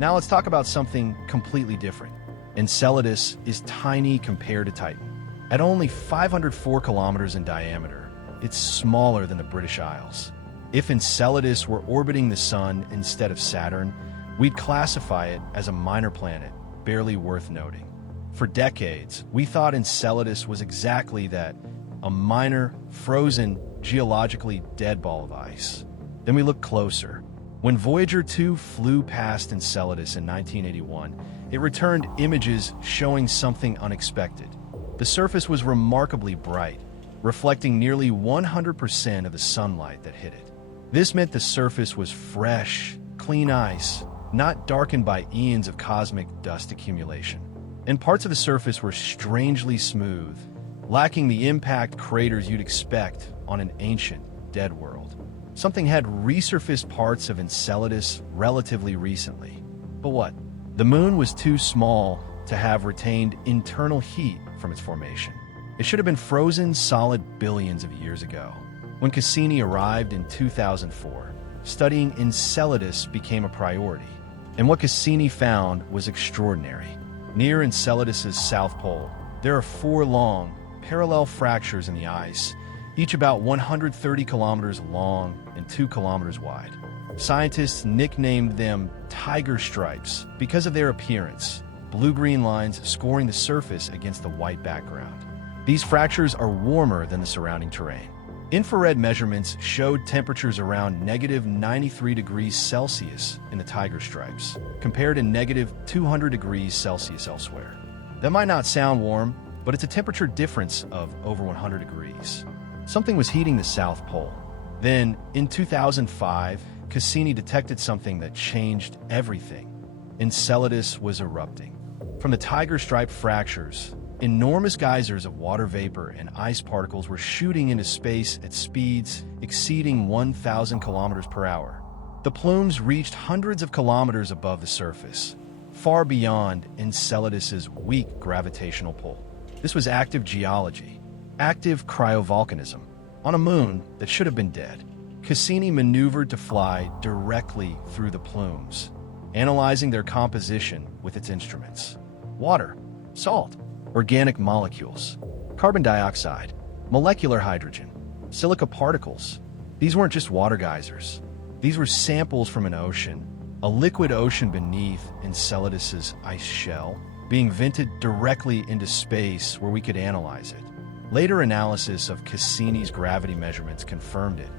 Now let's talk about something completely different. Enceladus is tiny compared to Titan. At only 504 kilometers in diameter, it's smaller than the British Isles. If Enceladus were orbiting the Sun instead of Saturn, we'd classify it as a minor planet, barely worth noting. For decades, we thought Enceladus was exactly that, a minor, frozen, geologically dead ball of ice. Then we looked closer. When Voyager 2 flew past Enceladus in 1981, it returned images showing something unexpected. The surface was remarkably bright, reflecting nearly 100% of the sunlight that hit it. This meant the surface was fresh, clean ice, not darkened by eons of cosmic dust accumulation. And parts of the surface were strangely smooth, lacking the impact craters you'd expect on an ancient, dead world. Something had resurfaced parts of Enceladus relatively recently. But what? The moon was too small to have retained internal heat from its formation. It should have been frozen solid billions of years ago. When Cassini arrived in 2004, studying Enceladus became a priority. And what Cassini found was extraordinary. Near Enceladus's south pole, there are 4 long, parallel fractures in the ice, each about 130 kilometers long and 2 kilometers wide. Scientists nicknamed them tiger stripes because of their appearance, blue-green lines scoring the surface against the white background. These fractures are warmer than the surrounding terrain. Infrared measurements showed temperatures around -93 degrees Celsius in the tiger stripes, compared to -200 degrees Celsius elsewhere. That might not sound warm, but it's a temperature difference of over 100 degrees. Something was heating the South Pole. Then, in 2005, Cassini detected something that changed everything. Enceladus was erupting. From the tiger-striped fractures, enormous geysers of water vapor and ice particles were shooting into space at speeds exceeding 1,000 kilometers per hour. The plumes reached hundreds of kilometers above the surface, far beyond Enceladus's weak gravitational pull. This was active geology, active cryovolcanism, on a moon that should have been dead. Cassini maneuvered to fly directly through the plumes, analyzing their composition with its instruments. Water, salt, organic molecules, carbon dioxide, molecular hydrogen, silica particles. These weren't just water geysers. These were samples from an ocean, a liquid ocean beneath Enceladus's ice shell, being vented directly into space where we could analyze it. Later analysis of Cassini's gravity measurements confirmed it.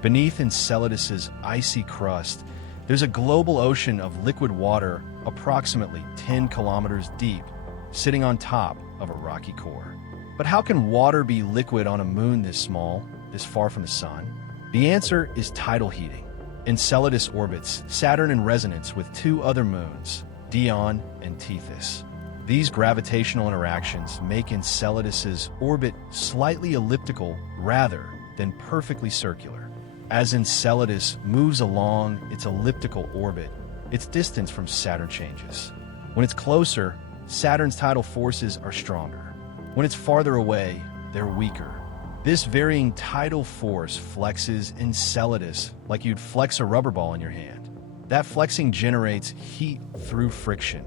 Beneath Enceladus's icy crust, there's a global ocean of liquid water approximately 10 kilometers deep, sitting on top of a rocky core. But how can water be liquid on a moon this small, this far from the sun? The answer is tidal heating. Enceladus orbits Saturn in resonance with 2 other moons, Dione and Tethys. These gravitational interactions make Enceladus's orbit slightly elliptical rather than perfectly circular. As Enceladus moves along its elliptical orbit, its distance from Saturn changes. When it's closer, Saturn's tidal forces are stronger. When it's farther away, they're weaker. This varying tidal force flexes Enceladus like you'd flex a rubber ball in your hand. That flexing generates heat through friction,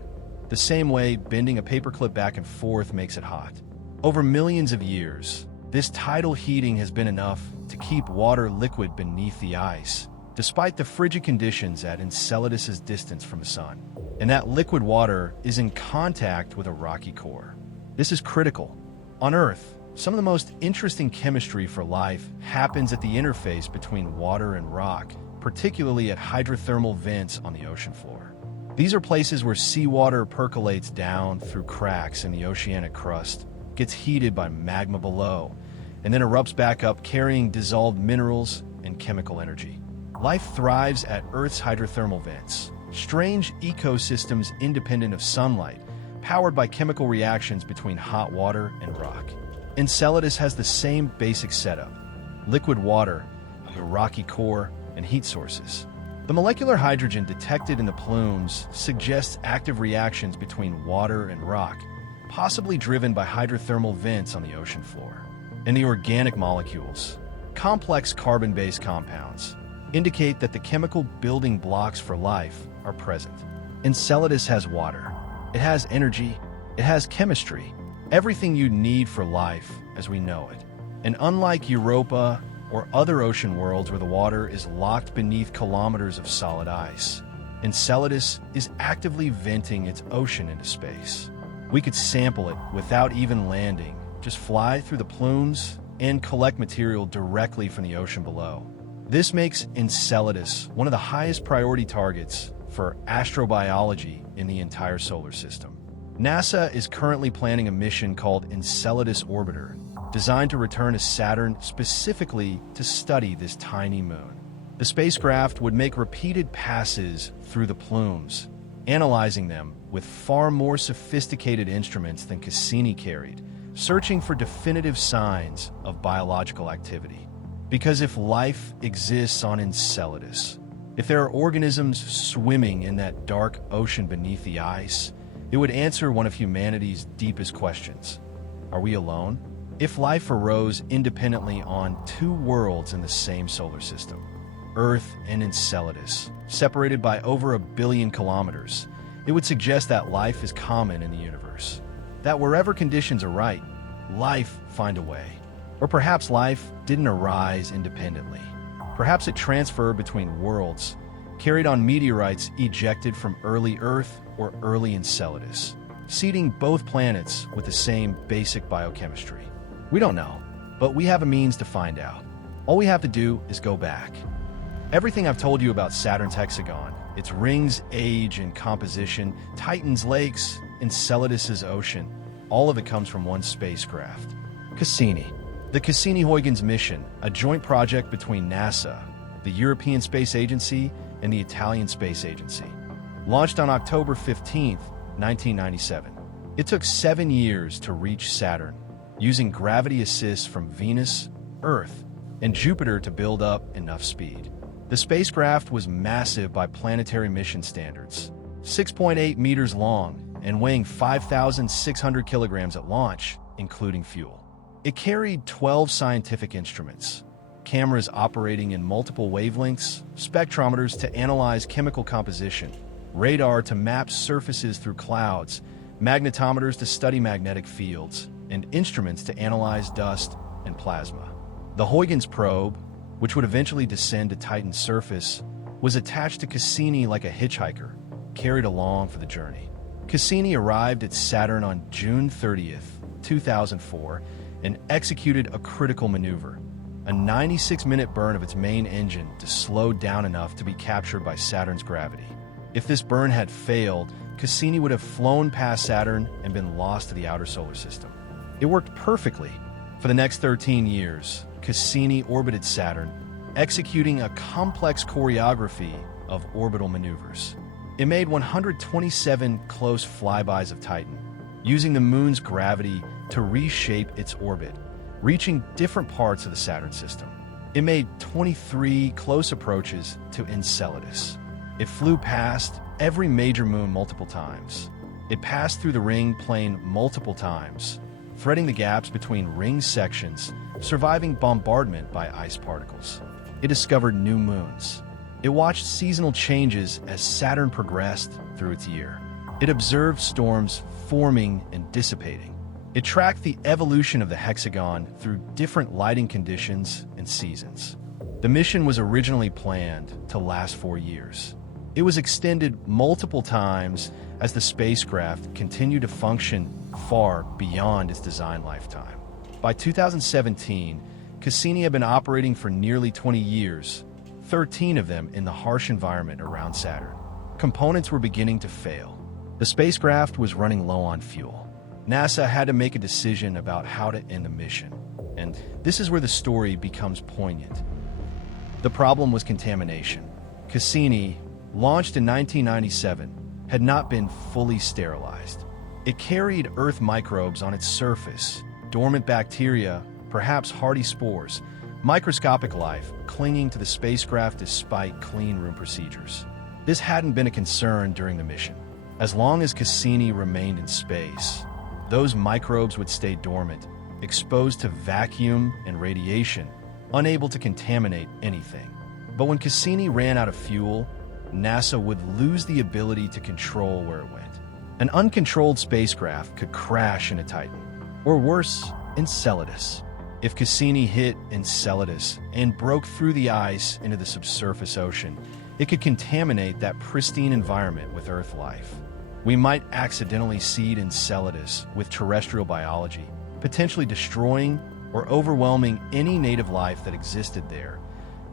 the same way bending a paperclip back and forth makes it hot. Over millions of years, this tidal heating has been enough to keep water liquid beneath the ice, despite the frigid conditions at Enceladus's distance from the sun. And that liquid water is in contact with a rocky core. This is critical. On Earth, some of the most interesting chemistry for life happens at the interface between water and rock, particularly at hydrothermal vents on the ocean floor. These are places where seawater percolates down through cracks in the oceanic crust, gets heated by magma below, and then erupts back up carrying dissolved minerals and chemical energy. Life thrives at Earth's hydrothermal vents, strange ecosystems independent of sunlight, powered by chemical reactions between hot water and rock. Enceladus has the same basic setup: liquid water, a rocky core, and heat sources. The molecular hydrogen detected in the plumes suggests active reactions between water and rock, possibly driven by hydrothermal vents on the ocean floor. And the organic molecules, complex carbon-based compounds, indicate that the chemical building blocks for life are present. Enceladus has water. It has energy. It has chemistry. Everything you need for life as we know it. And unlike Europa or other ocean worlds where the water is locked beneath kilometers of solid ice, Enceladus is actively venting its ocean into space. We could sample it without even landing, just fly through the plumes and collect material directly from the ocean below. This makes Enceladus one of the highest priority targets for astrobiology in the entire solar system. NASA is currently planning a mission called Enceladus Orbiter, designed to return to Saturn specifically to study this tiny moon. The spacecraft would make repeated passes through the plumes, analyzing them with far more sophisticated instruments than Cassini carried, searching for definitive signs of biological activity. Because if life exists on Enceladus, if there are organisms swimming in that dark ocean beneath the ice, it would answer one of humanity's deepest questions. Are we alone? If life arose independently on two worlds in the same solar system, Earth and Enceladus, separated by over 1 billion kilometers, it would suggest that life is common in the universe. That wherever conditions are right, life find a way. Or perhaps life didn't arise independently. Perhaps it transferred between worlds, carried on meteorites ejected from early Earth or early Enceladus, seeding both planets with the same basic biochemistry. We don't know, but we have a means to find out. All we have to do is go back. Everything I've told you about Saturn's hexagon, its rings' age and composition, Titan's lakes, Enceladus's ocean, all of it comes from one spacecraft, Cassini. The Cassini-Huygens mission, a joint project between NASA, the European Space Agency, and the Italian Space Agency, launched on October 15, 1997. It took 7 years to reach Saturn, using gravity assists from Venus, Earth, and Jupiter to build up enough speed. The spacecraft was massive by planetary mission standards, 6.8 meters long and weighing 5,600 kilograms at launch, including fuel. It carried 12 scientific instruments, cameras operating in multiple wavelengths, spectrometers to analyze chemical composition, radar to map surfaces through clouds, magnetometers to study magnetic fields, and instruments to analyze dust and plasma. The Huygens probe, which would eventually descend to Titan's surface, was attached to Cassini like a hitchhiker, carried along for the journey. Cassini arrived at Saturn on June 30th, 2004, and executed a critical maneuver, a 96-minute burn of its main engine to slow down enough to be captured by Saturn's gravity. If this burn had failed, Cassini would have flown past Saturn and been lost to the outer solar system. It worked perfectly. For the next 13 years, Cassini orbited Saturn, executing a complex choreography of orbital maneuvers. It made 127 close flybys of Titan, using the moon's gravity to reshape its orbit, reaching different parts of the Saturn system. It made 23 close approaches to Enceladus. It flew past every major moon multiple times. It passed through the ring plane multiple times, threading the gaps between ring sections, surviving bombardment by ice particles. It discovered new moons. It watched seasonal changes as Saturn progressed through its year. It observed storms forming and dissipating. It tracked the evolution of the hexagon through different lighting conditions and seasons. The mission was originally planned to last 4 years. It was extended multiple times as the spacecraft continued to function far beyond its design lifetime. By 2017, Cassini had been operating for nearly 20 years, 13 of them in the harsh environment around Saturn. Components were beginning to fail. The spacecraft was running low on fuel. NASA had to make a decision about how to end the mission, and this is where the story becomes poignant. The problem was contamination. Cassini, launched in 1997, had not been fully sterilized. It carried Earth microbes on its surface, dormant bacteria, perhaps hardy spores, microscopic life clinging to the spacecraft despite clean room procedures. This hadn't been a concern during the mission. As long as Cassini remained in space, those microbes would stay dormant, exposed to vacuum and radiation, unable to contaminate anything. But when Cassini ran out of fuel, NASA would lose the ability to control where it went. An uncontrolled spacecraft could crash into Titan, or worse, Enceladus. If Cassini hit Enceladus and broke through the ice into the subsurface ocean, it could contaminate that pristine environment with Earth life. We might accidentally seed Enceladus with terrestrial biology, potentially destroying or overwhelming any native life that existed there,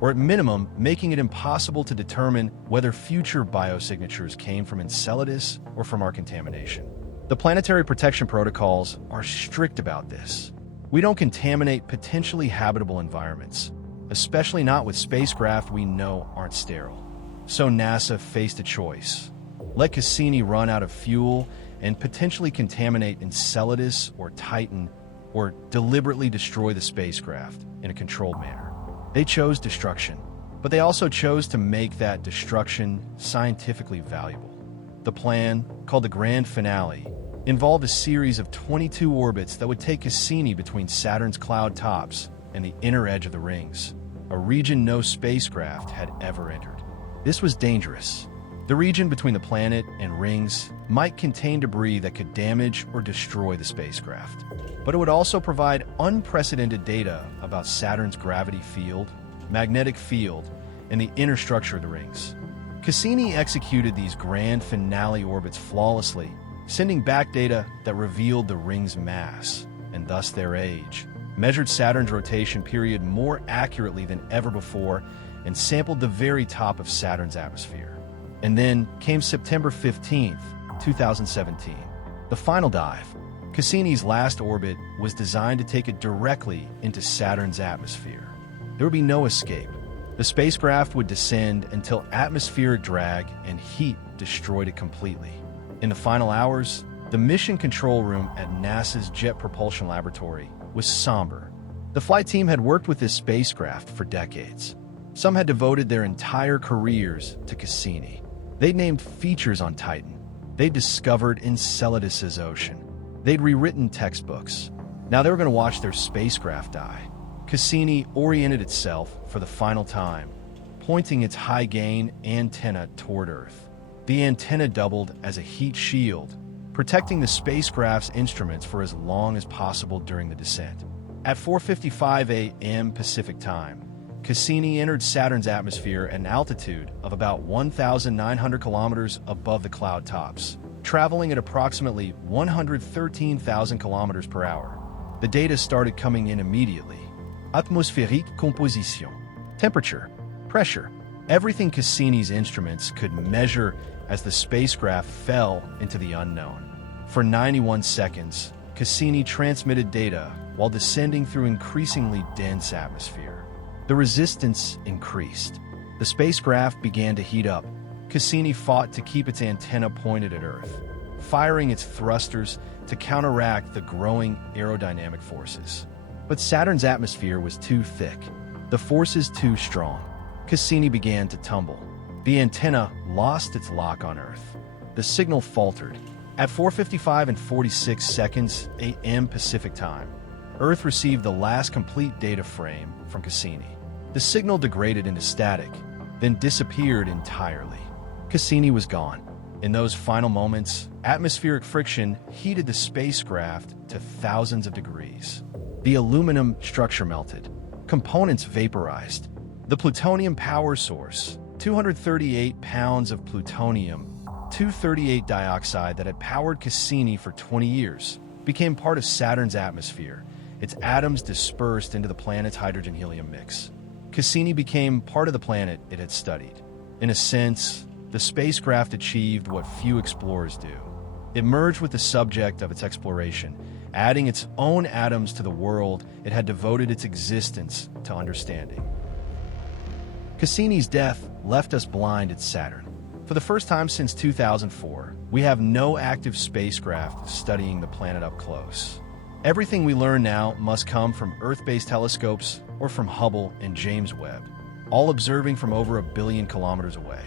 or at minimum, making it impossible to determine whether future biosignatures came from Enceladus or from our contamination. The planetary protection protocols are strict about this. We don't contaminate potentially habitable environments, especially not with spacecraft we know aren't sterile. So NASA faced a choice. Let Cassini run out of fuel and potentially contaminate Enceladus or Titan, or deliberately destroy the spacecraft in a controlled manner. They chose destruction, but they also chose to make that destruction scientifically valuable. The plan, called the Grand Finale, involved a series of 22 orbits that would take Cassini between Saturn's cloud tops and the inner edge of the rings, a region no spacecraft had ever entered. This was dangerous. The region between the planet and rings might contain debris that could damage or destroy the spacecraft, but it would also provide unprecedented data about Saturn's gravity field, magnetic field, and the inner structure of the rings. Cassini executed these Grand Finale orbits flawlessly, sending back data that revealed the rings' mass, and thus their age, measured Saturn's rotation period more accurately than ever before, and sampled the very top of Saturn's atmosphere. And then came September 15th, 2017, the final dive. Cassini's last orbit was designed to take it directly into Saturn's atmosphere. There would be no escape. The spacecraft would descend until atmospheric drag and heat destroyed it completely. In the final hours, the mission control room at NASA's Jet Propulsion Laboratory was somber. The flight team had worked with this spacecraft for decades. Some had devoted their entire careers to Cassini. They'd named features on Titan. They'd discovered Enceladus's ocean. They'd rewritten textbooks. Now they were going to watch their spacecraft die. Cassini oriented itself for the final time, pointing its high-gain antenna toward Earth. The antenna doubled as a heat shield, protecting the spacecraft's instruments for as long as possible during the descent. At 4:55 a.m. Pacific Time, Cassini entered Saturn's atmosphere at an altitude of about 1,900 kilometers above the cloud tops, traveling at approximately 113,000 kilometers per hour. The data started coming in immediately. Atmosphérique composition, temperature, pressure, everything Cassini's instruments could measure as the spacecraft fell into the unknown. For 91 seconds, Cassini transmitted data while descending through increasingly dense atmosphere. The resistance increased. The spacecraft began to heat up. Cassini fought to keep its antenna pointed at Earth, firing its thrusters to counteract the growing aerodynamic forces. But Saturn's atmosphere was too thick, the forces too strong. Cassini began to tumble. The antenna lost its lock on Earth. The signal faltered. At 4:55 and 46 seconds a.m. Pacific Time, Earth received the last complete data frame from Cassini. The signal degraded into static, then disappeared entirely. Cassini was gone. In those final moments, atmospheric friction heated the spacecraft to thousands of degrees. The aluminum structure melted. Components vaporized. The plutonium power source, 238 pounds of plutonium-238 dioxide that had powered Cassini for 20 years, became part of Saturn's atmosphere. Its atoms dispersed into the planet's hydrogen-helium mix. Cassini became part of the planet it had studied. In a sense, the spacecraft achieved what few explorers do. It merged with the subject of its exploration, adding its own atoms to the world it had devoted its existence to understanding. Cassini's death left us blind at Saturn. For the first time since 2004, we have no active spacecraft studying the planet up close. Everything we learn now must come from Earth-based telescopes or from Hubble and James Webb, all observing from over 1 billion kilometers away.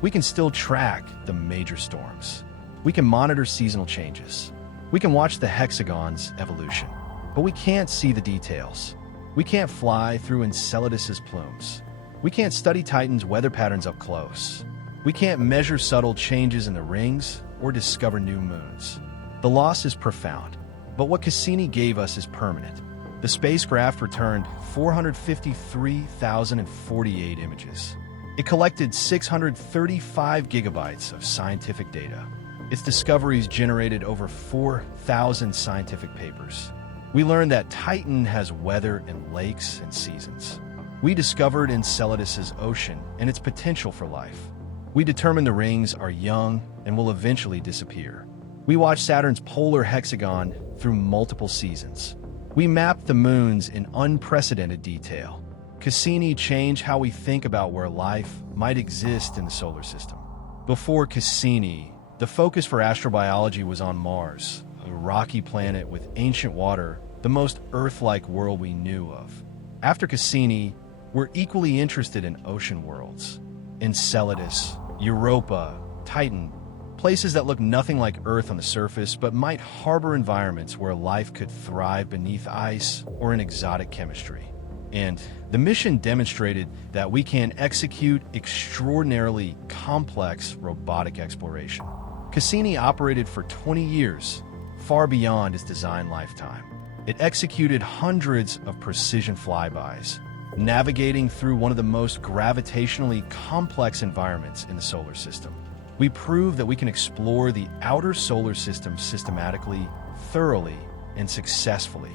We can still track the major storms. We can monitor seasonal changes. We can watch the Hexagon's evolution, but we can't see the details. We can't fly through Enceladus's plumes. We can't study Titan's weather patterns up close. We can't measure subtle changes in the rings or discover new moons. The loss is profound, but what Cassini gave us is permanent. The spacecraft returned 453,048 images. It collected 635 gigabytes of scientific data. Its discoveries generated over 4,000 scientific papers. We learned that Titan has weather and lakes and seasons. We discovered Enceladus's ocean and its potential for life. We determined the rings are young and will eventually disappear. We watched Saturn's polar hexagon through multiple seasons. We mapped the moons in unprecedented detail. Cassini changed how we think about where life might exist in the solar system. Before Cassini, the focus for astrobiology was on Mars, a rocky planet with ancient water the most Earth-like world we knew of. After Cassini, we're equally interested in ocean worlds. Enceladus, Europa, Titan, places that look nothing like Earth on the surface but might harbor environments where life could thrive beneath ice or in exotic chemistry. And the mission demonstrated that we can execute extraordinarily complex robotic exploration. Cassini operated for 20 years, far beyond its design lifetime. It executed hundreds of precision flybys, navigating through one of the most gravitationally complex environments in the solar system. We proved that we can explore the outer solar system systematically, thoroughly, and successfully.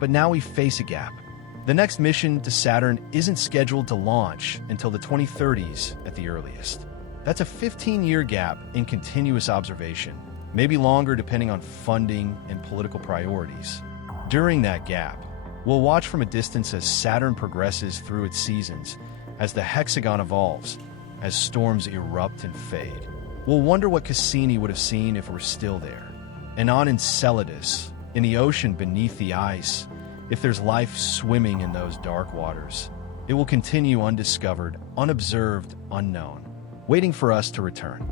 But now we face a gap. The next mission to Saturn isn't scheduled to launch until the 2030s at the earliest. That's a 15-year gap in continuous observation, maybe longer depending on funding and political priorities. During that gap, we'll watch from a distance as Saturn progresses through its seasons, as the Hexagon evolves, as storms erupt and fade. We'll wonder what Cassini would have seen if we're still there. And on Enceladus, in the ocean beneath the ice, if there's life swimming in those dark waters, it will continue undiscovered, unobserved, unknown, waiting for us to return.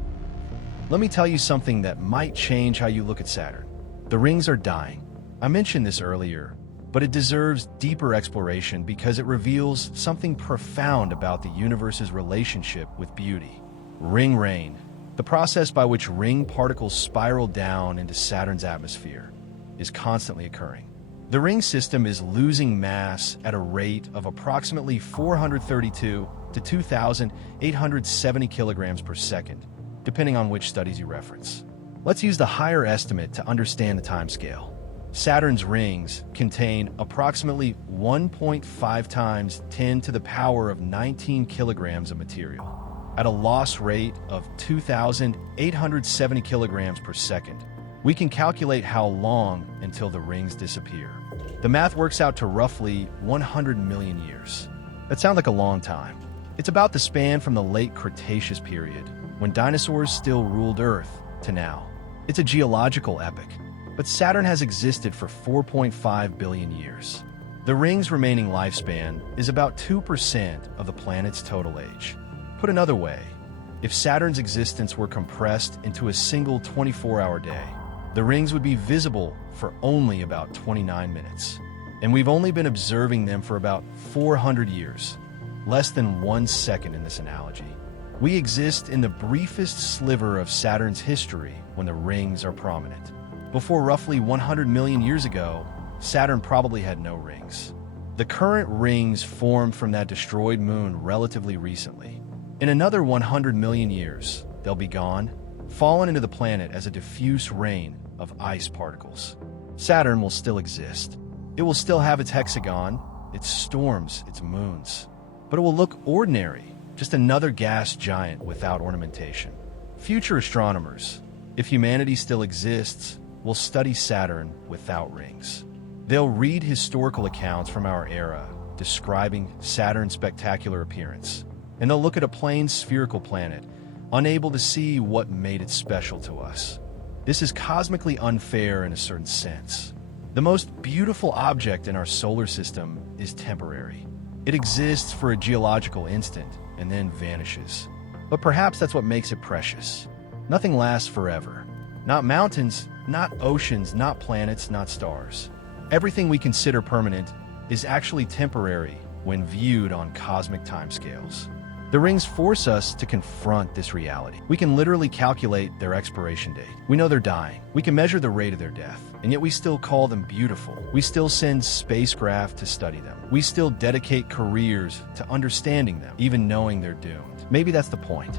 Let me tell you something that might change how you look at Saturn. The rings are dying. I mentioned this earlier, but it deserves deeper exploration because it reveals something profound about the universe's relationship with beauty. Ring rain, the process by which ring particles spiral down into Saturn's atmosphere, is constantly occurring. The ring system is losing mass at a rate of approximately 432 to 2,870 kilograms per second, depending on which studies you reference. Let's use the higher estimate to understand the timescale. Saturn's rings contain approximately 1.5 times 10 to the power of 19 kilograms of material. At a loss rate of 2,870 kilograms per second, we can calculate how long until the rings disappear. The math works out to roughly 100 million years. That sounds like a long time. It's about the span from the late Cretaceous period, when dinosaurs still ruled Earth, to now. It's a geological epoch, but Saturn has existed for 4.5 billion years. The ring's remaining lifespan is about 2% of the planet's total age. Put another way, if Saturn's existence were compressed into a single 24-hour day, the rings would be visible for only about 29 minutes. And we've only been observing them for about 400 years, less than 1 second in this analogy. We exist in the briefest sliver of Saturn's history when the rings are prominent. Before roughly 100 million years ago, Saturn probably had no rings. The current rings formed from that destroyed moon relatively recently. In another 100 million years, they'll be gone, fallen into the planet as a diffuse rain of ice particles. Saturn will still exist. It will still have its hexagon, its storms, its moons. But it will look ordinary, just another gas giant without ornamentation. Future astronomers, if humanity still exists, will study Saturn without rings. They'll read historical accounts from our era describing Saturn's spectacular appearance, and they'll look at a plain spherical planet, unable to see what made it special to us. This is cosmically unfair in a certain sense. The most beautiful object in our solar system is temporary. It exists for a geological instant and then vanishes. But perhaps that's what makes it precious. Nothing lasts forever. Not mountains, not oceans, not planets, not stars. Everything we consider permanent is actually temporary when viewed on cosmic timescales. The rings force us to confront this reality. We can literally calculate their expiration date. We know they're dying. We can measure the rate of their death. And yet we still call them beautiful. We still send spacecraft to study them. We still dedicate careers to understanding them, even knowing they're doomed. Maybe that's the point.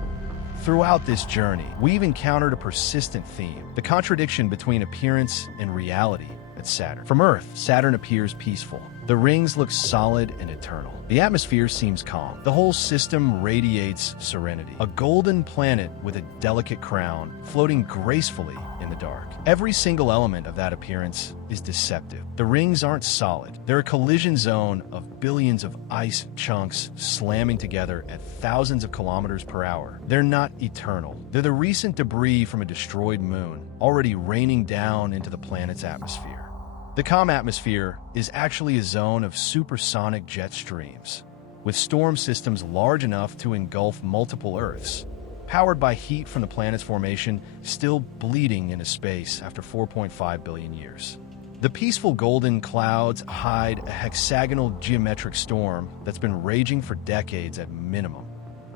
Throughout this journey, we've encountered a persistent theme, the contradiction between appearance and reality at Saturn. From Earth, Saturn appears peaceful. The rings look solid and eternal. The atmosphere seems calm. The whole system radiates serenity. A golden planet with a delicate crown, floating gracefully in the dark. Every single element of that appearance is deceptive. The rings aren't solid. They're a collision zone of billions of ice chunks slamming together at thousands of kilometers per hour. They're not eternal. They're the recent debris from a destroyed moon, already raining down into the planet's atmosphere. The calm atmosphere is actually a zone of supersonic jet streams, with storm systems large enough to engulf multiple Earths, powered by heat from the planet's formation still bleeding into space after 4.5 billion years. The peaceful golden clouds hide a hexagonal geometric storm that's been raging for decades at minimum,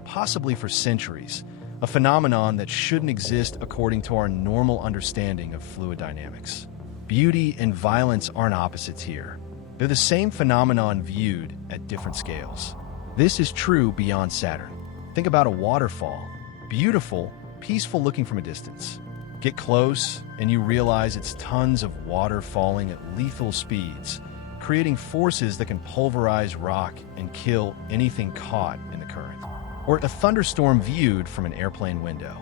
possibly for centuries, a phenomenon that shouldn't exist according to our normal understanding of fluid dynamics. Beauty and violence aren't opposites here. They're the same phenomenon viewed at different scales. This is true beyond Saturn. Think about a waterfall. Beautiful, peaceful looking from a distance. Get close, and you realize it's tons of water falling at lethal speeds, creating forces that can pulverize rock and kill anything caught in the current. Or a thunderstorm viewed from an airplane window.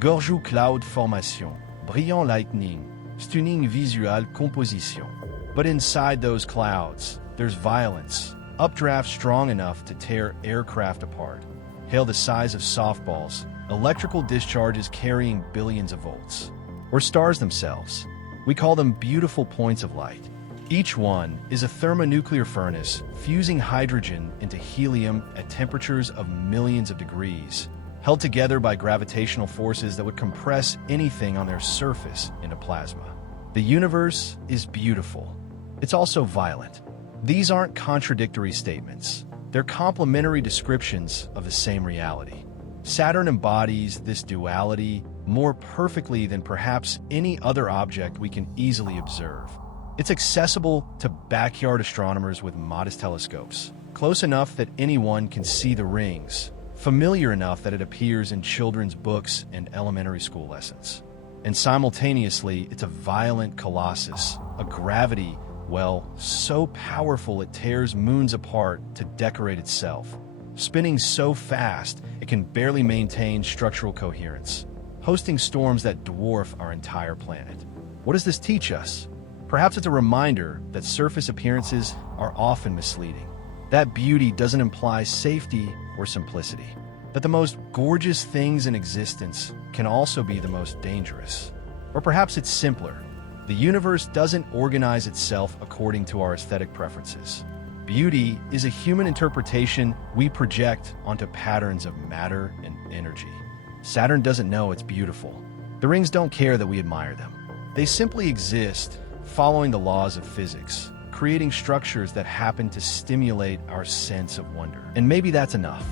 Gorgeous cloud formation, brillant lightning, stunning visual composition. But inside those clouds, there's violence, updrafts strong enough to tear aircraft apart, hail the size of softballs, electrical discharges carrying billions of volts. Or stars themselves. We call them beautiful points of light. Each one is a thermonuclear furnace fusing hydrogen into helium at temperatures of millions of degrees, held together by gravitational forces that would compress anything on their surface into plasma. The universe is beautiful. It's also violent. These aren't contradictory statements. They're complementary descriptions of the same reality. Saturn embodies this duality more perfectly than perhaps any other object we can easily observe. It's accessible to backyard astronomers with modest telescopes, close enough that anyone can see the rings, familiar enough that it appears in children's books and elementary school lessons. And simultaneously, it's a violent colossus, a gravity, well, so powerful it tears moons apart to decorate itself, spinning so fast it can barely maintain structural coherence, hosting storms that dwarf our entire planet. What does this teach us? Perhaps it's a reminder that surface appearances are often misleading. That beauty doesn't imply safety or simplicity. That the most gorgeous things in existence can also be the most dangerous. Or perhaps it's simpler. The universe doesn't organize itself according to our aesthetic preferences. Beauty is a human interpretation we project onto patterns of matter and energy. Saturn doesn't know it's beautiful. The rings don't care that we admire them. They simply exist, following the laws of physics, creating structures that happen to stimulate our sense of wonder. And maybe that's enough.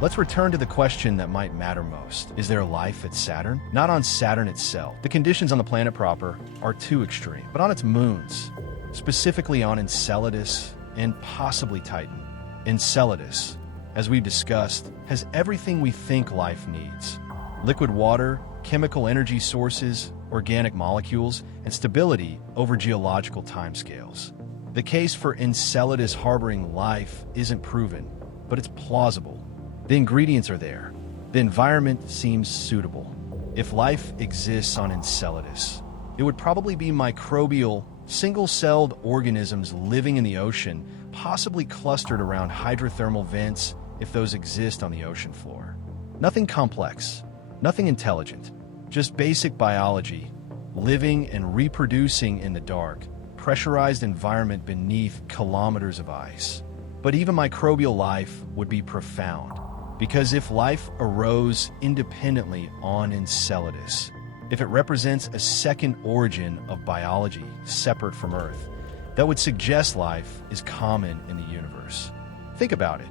Let's return to the question that might matter most. Is there life at Saturn? Not on Saturn itself. The conditions on the planet proper are too extreme, but on its moons, specifically on Enceladus and possibly Titan. Enceladus, as we've discussed, has everything we think life needs. Liquid water, chemical energy sources, organic molecules, and stability over geological timescales. The case for Enceladus harboring life isn't proven, but it's plausible. The ingredients are there. The environment seems suitable. If life exists on Enceladus, it would probably be microbial, single-celled organisms living in the ocean, possibly clustered around hydrothermal vents if those exist on the ocean floor. Nothing complex, nothing intelligent, just basic biology, living and reproducing in the dark, pressurized environment beneath kilometers of ice. But even microbial life would be profound, because if life arose independently on Enceladus, if it represents a second origin of biology separate from Earth, that would suggest life is common in the universe. Think about it.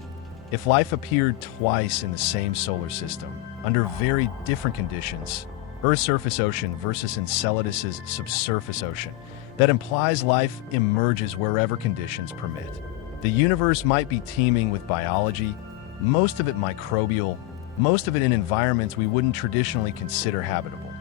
If life appeared twice in the same solar system, under very different conditions, Earth's surface ocean versus Enceladus's subsurface ocean, that implies life emerges wherever conditions permit. The universe might be teeming with biology, most of it microbial, most of it in environments we wouldn't traditionally consider habitable.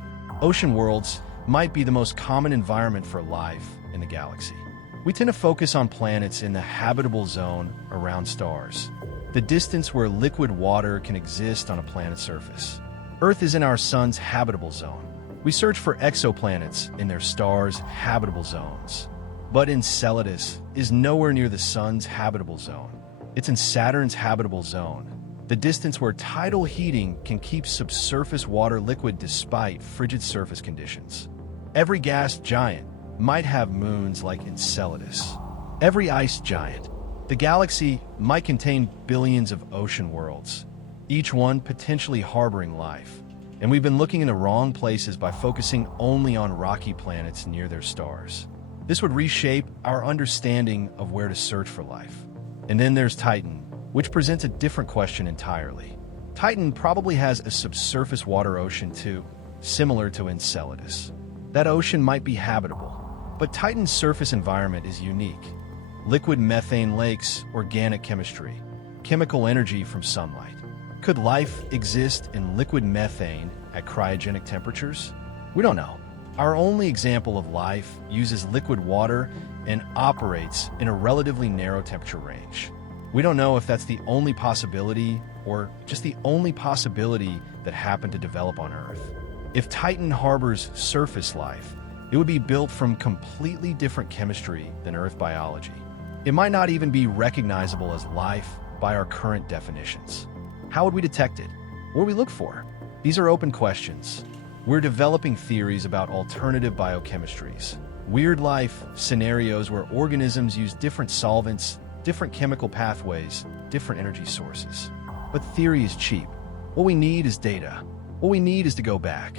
Ocean worlds might be the most common environment for life in the galaxy. We tend to focus on planets in the habitable zone around stars, the distance where liquid water can exist on a planet's surface. Earth is in our sun's habitable zone. We search for exoplanets in their stars' habitable zones. But Enceladus is nowhere near the sun's habitable zone. It's in Saturn's habitable zone, the distance where tidal heating can keep subsurface water liquid despite frigid surface conditions. Every gas giant, might have moons like Enceladus. Every ice giant, the galaxy might contain billions of ocean worlds, each one potentially harboring life. And we've been looking in the wrong places by focusing only on rocky planets near their stars. This would reshape our understanding of where to search for life. And then there's Titan, which presents a different question entirely. Titan probably has a subsurface water ocean too, similar to Enceladus. That ocean might be habitable, but Titan's surface environment is unique. Liquid methane lakes, organic chemistry, chemical energy from sunlight. Could life exist in liquid methane at cryogenic temperatures? We don't know. Our only example of life uses liquid water and operates in a relatively narrow temperature range. We don't know if that's the only possibility or just the only possibility that happened to develop on Earth. If Titan harbors surface life, it would be built from completely different chemistry than Earth biology. It might not even be recognizable as life by our current definitions. How would we detect it? What would we look for? These are open questions. We're developing theories about alternative biochemistries, weird life scenarios where organisms use different solvents, different chemical pathways, different energy sources. But theory is cheap. What we need is data. What we need is to go back.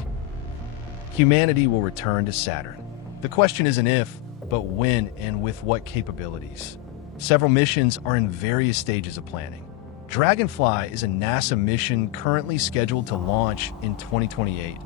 Humanity will return to Saturn. The question isn't if, but when and with what capabilities. Several missions are in various stages of planning. Dragonfly is a NASA mission currently scheduled to launch in 2028,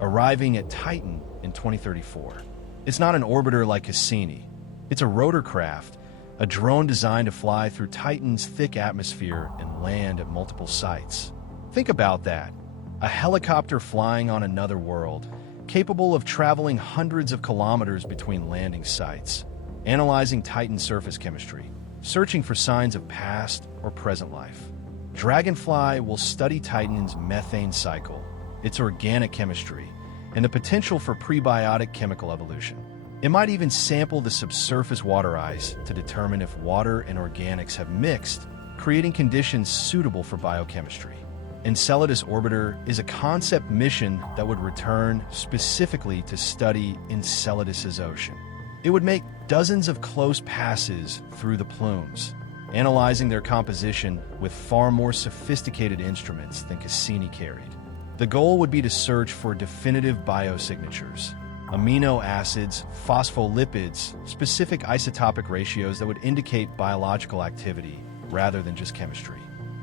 arriving at Titan in 2034. It's not an orbiter like Cassini. It's a rotorcraft, a drone designed to fly through Titan's thick atmosphere and land at multiple sites. Think about that. A helicopter flying on another world, capable of traveling hundreds of kilometers between landing sites, analyzing Titan's surface chemistry, searching for signs of past or present life. Dragonfly will study Titan's methane cycle, its organic chemistry, and the potential for prebiotic chemical evolution. It might even sample the subsurface water ice to determine if water and organics have mixed, creating conditions suitable for biochemistry. Enceladus Orbiter is a concept mission that would return specifically to study Enceladus's ocean. It would make dozens of close passes through the plumes, analyzing their composition with far more sophisticated instruments than Cassini carried. The goal would be to search for definitive biosignatures, amino acids, phospholipids, specific isotopic ratios that would indicate biological activity rather than just chemistry.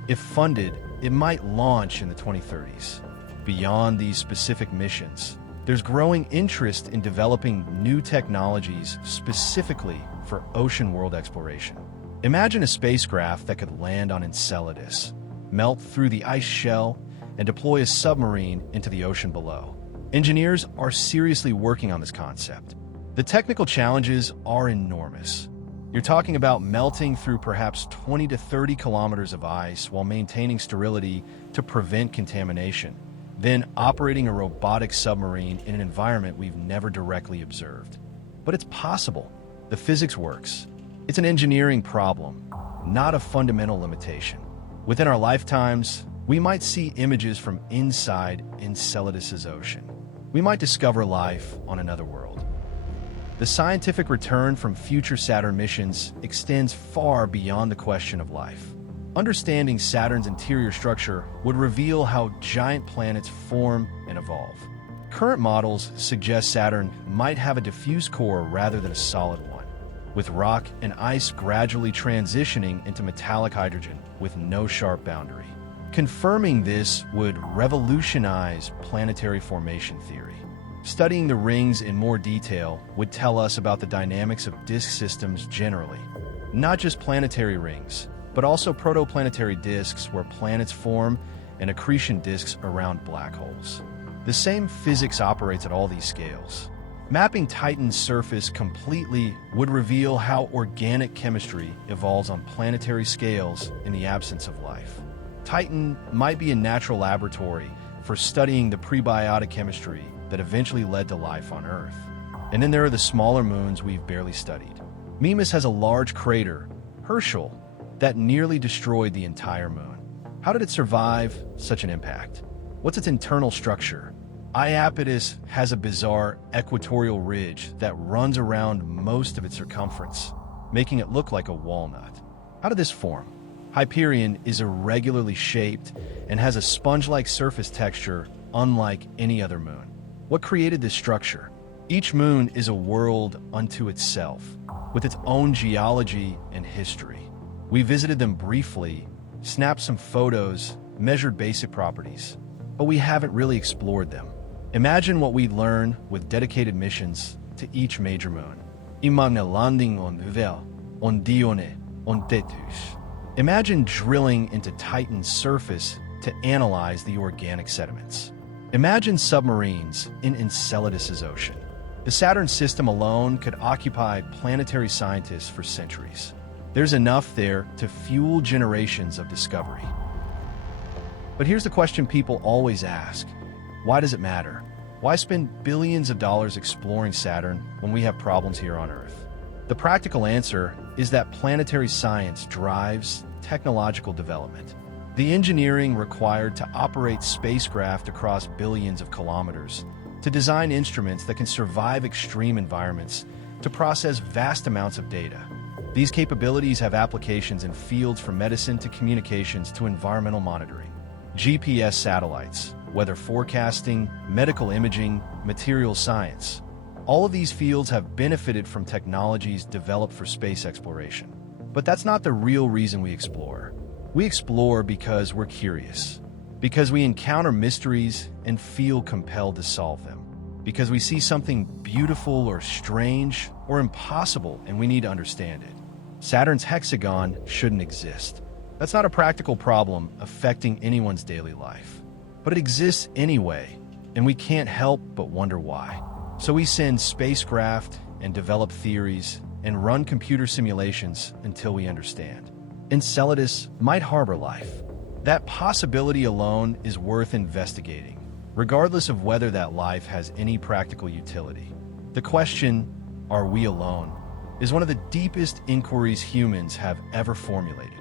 If funded, it might launch in the 2030s. Beyond these specific missions, there's growing interest in developing new technologies specifically for ocean world exploration. Imagine a spacecraft that could land on Enceladus, melt through the ice shell, and deploy a submarine into the ocean below. Engineers are seriously working on this concept. The technical challenges are enormous. You're talking about melting through perhaps 20 to 30 kilometers of ice while maintaining sterility to prevent contamination, then operating a robotic submarine in an environment we've never directly observed. But it's possible. The physics works. It's an engineering problem, not a fundamental limitation. Within our lifetimes, we might see images from inside Enceladus's ocean. We might discover life on another world. The scientific return from future Saturn missions extends far beyond the question of life. Understanding Saturn's interior structure would reveal how giant planets form and evolve. Current models suggest Saturn might have a diffuse core rather than a solid one, with rock and ice gradually transitioning into metallic hydrogen with no sharp boundary. Confirming this would revolutionize planetary formation theory. Studying the rings in more detail would tell us about the dynamics of disk systems generally, not just planetary rings, but also protoplanetary disks where planets form and accretion disks around black holes. The same physics operates at all these scales. Mapping Titan's surface completely would reveal how organic chemistry evolves on planetary scales in the absence of life. Titan might be a natural laboratory for studying the prebiotic chemistry that eventually led to life on Earth. And then there are the smaller moons we've barely studied. Mimas has a large crater, Herschel, that nearly destroyed the entire moon. How did it survive such an impact? What's its internal structure? Iapetus has a bizarre equatorial ridge that runs around most of its circumference, making it look like a walnut. How did this form? Hyperion is irregularly shaped and has a sponge-like surface texture unlike any other moon. What created this structure? Each moon is a world unto itself, with its own geology and history. We visited them briefly, snapped some photos, measured basic properties, but we haven't really explored them. Imagine what we'd learn with dedicated missions to each major moon. Imagine landing on Vel, on Dione, on Tethys. Imagine drilling into Titan's surface to analyze the organic sediments. Imagine submarines in Enceladus's ocean. The Saturn system alone could occupy planetary scientists for centuries. There's enough there to fuel generations of discovery. But here's the question people always ask. Why does it matter? Why spend billions of dollars exploring Saturn when we have problems here on Earth? The practical answer is that planetary science drives technological development. The engineering required to operate spacecraft across billions of kilometers, to design instruments that can survive extreme environments, to process vast amounts of data. These capabilities have applications in fields from medicine to communications to environmental monitoring. GPS satellites, weather forecasting, medical imaging, materials science. All of these fields have benefited from technologies developed for space exploration. But that's not the real reason we explore. We explore because we're curious, because we encounter mysteries and feel compelled to solve them, because we see something beautiful or strange or impossible and we need to understand it. Saturn's hexagon shouldn't exist. That's not a practical problem affecting anyone's daily life. But it exists anyway, and we can't help but wonder why. So we send spacecraft and develop theories and run computer simulations until we understand. Enceladus might harbor life. That possibility alone is worth investigating, regardless of whether that life has any practical utility. The question, are we alone, is one of the deepest inquiries humans have ever formulated.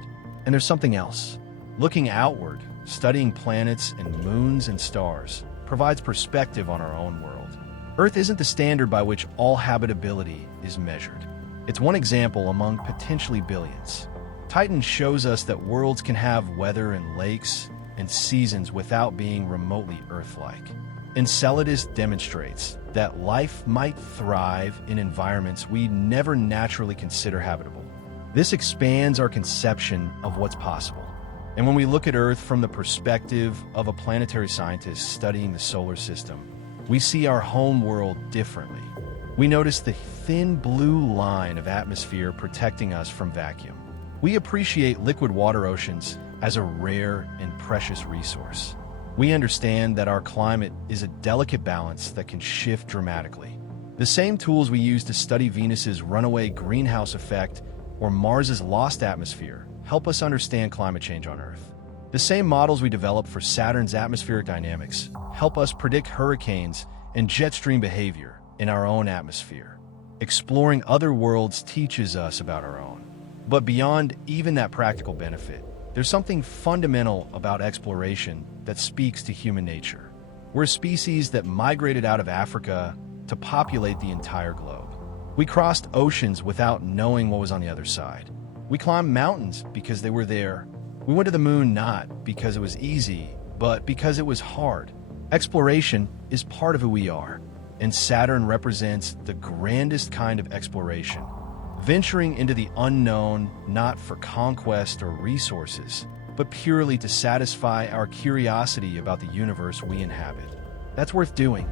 And there's something else. Looking outward, studying planets and moons and stars, provides perspective on our own world. Earth isn't the standard by which all habitability is measured. It's one example among potentially billions. Titan shows us that worlds can have weather and lakes and seasons without being remotely Earth-like. Enceladus demonstrates that life might thrive in environments we never naturally consider habitable. This expands our conception of what's possible. And when we look at Earth from the perspective of a planetary scientist studying the solar system, we see our home world differently. We notice the thin blue line of atmosphere protecting us from vacuum. We appreciate liquid water oceans as a rare and precious resource. We understand that our climate is a delicate balance that can shift dramatically. The same tools we use to study Venus's runaway greenhouse effect or Mars's lost atmosphere help us understand climate change on Earth. The same models we develop for Saturn's atmospheric dynamics help us predict hurricanes and jet stream behavior in our own atmosphere. Exploring other worlds teaches us about our own. But beyond even that practical benefit, there's something fundamental about exploration that speaks to human nature. We're a species that migrated out of Africa to populate the entire globe. We crossed oceans without knowing what was on the other side. We climbed mountains because they were there. We went to the moon not because it was easy, but because it was hard. Exploration is part of who we are, and Saturn represents the grandest kind of exploration. Venturing into the unknown not for conquest or resources, but purely to satisfy our curiosity about the universe we inhabit. That's worth doing.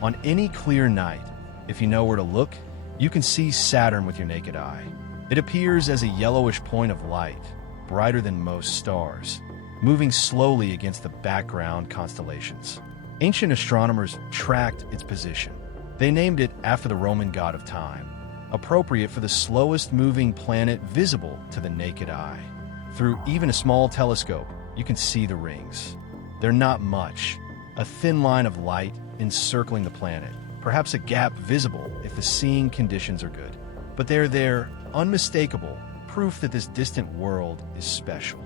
On any clear night, if you know where to look, you can see Saturn with your naked eye. It appears as a yellowish point of light, brighter than most stars, moving slowly against the background constellations. Ancient astronomers tracked its position. They named it after the Roman god of time, appropriate for the slowest moving planet visible to the naked eye. Through even a small telescope, you can see the rings. They're not much, a thin line of light encircling the planet, perhaps a gap visible if the seeing conditions are good. But they're there, unmistakable, proof that this distant world is special.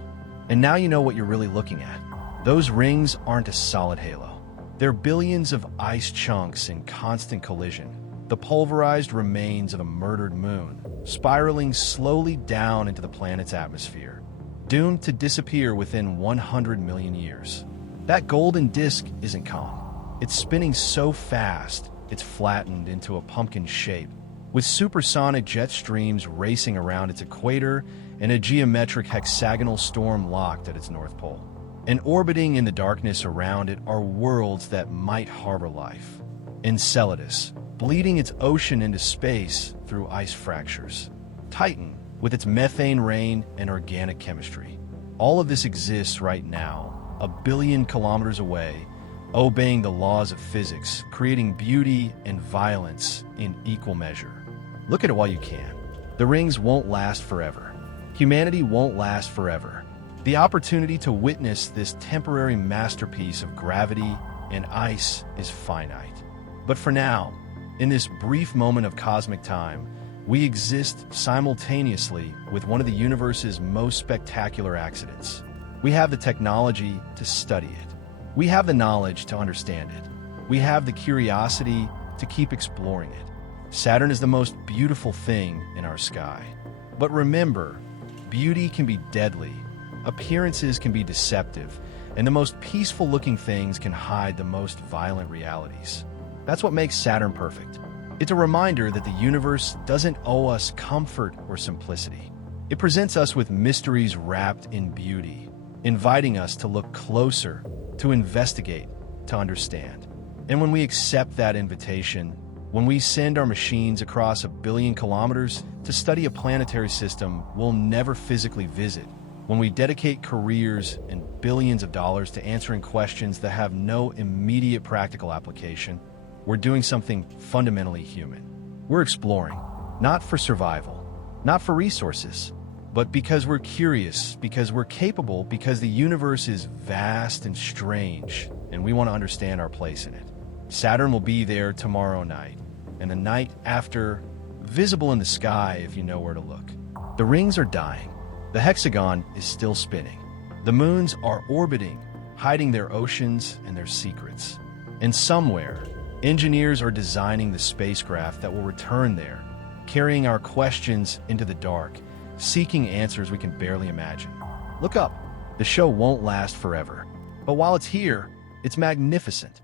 And now you know what you're really looking at. Those rings aren't a solid halo. They're billions of ice chunks in constant collision, the pulverized remains of a murdered moon, spiraling slowly down into the planet's atmosphere, doomed to disappear within 100 million years. That golden disk isn't calm. It's spinning so fast, it's flattened into a pumpkin shape, with supersonic jet streams racing around its equator and a geometric hexagonal storm locked at its north pole. And orbiting in the darkness around it are worlds that might harbor life. Enceladus, bleeding its ocean into space through ice fractures. Titan, with its methane rain and organic chemistry. All of this exists right now, a billion kilometers away, obeying the laws of physics, creating beauty and violence in equal measure. Look at it while you can. The rings won't last forever. Humanity won't last forever. The opportunity to witness this temporary masterpiece of gravity and ice is finite. But for now, in this brief moment of cosmic time, we exist simultaneously with one of the universe's most spectacular accidents. We have the technology to study it. We have the knowledge to understand it. We have the curiosity to keep exploring it. Saturn is the most beautiful thing in our sky. But remember, beauty can be deadly, appearances can be deceptive, and the most peaceful-looking things can hide the most violent realities. That's what makes Saturn perfect. It's a reminder that the universe doesn't owe us comfort or simplicity. It presents us with mysteries wrapped in beauty, inviting us to look closer, to investigate, to understand. And when we accept that invitation, when we send our machines across 1 billion kilometers to study a planetary system we'll never physically visit, when we dedicate careers and billions of dollars to answering questions that have no immediate practical application, we're doing something fundamentally human. We're exploring, not for survival, not for resources, but because we're curious, because we're capable, because the universe is vast and strange, and we want to understand our place in it. Saturn will be there tomorrow night, and the night after, visible in the sky if you know where to look. The rings are dying. The hexagon is still spinning. The moons are orbiting, hiding their oceans and their secrets. And somewhere, engineers are designing the spacecraft that will return there, carrying our questions into the dark, seeking answers we can barely imagine. Look up. The show won't last forever. But while it's here, it's magnificent.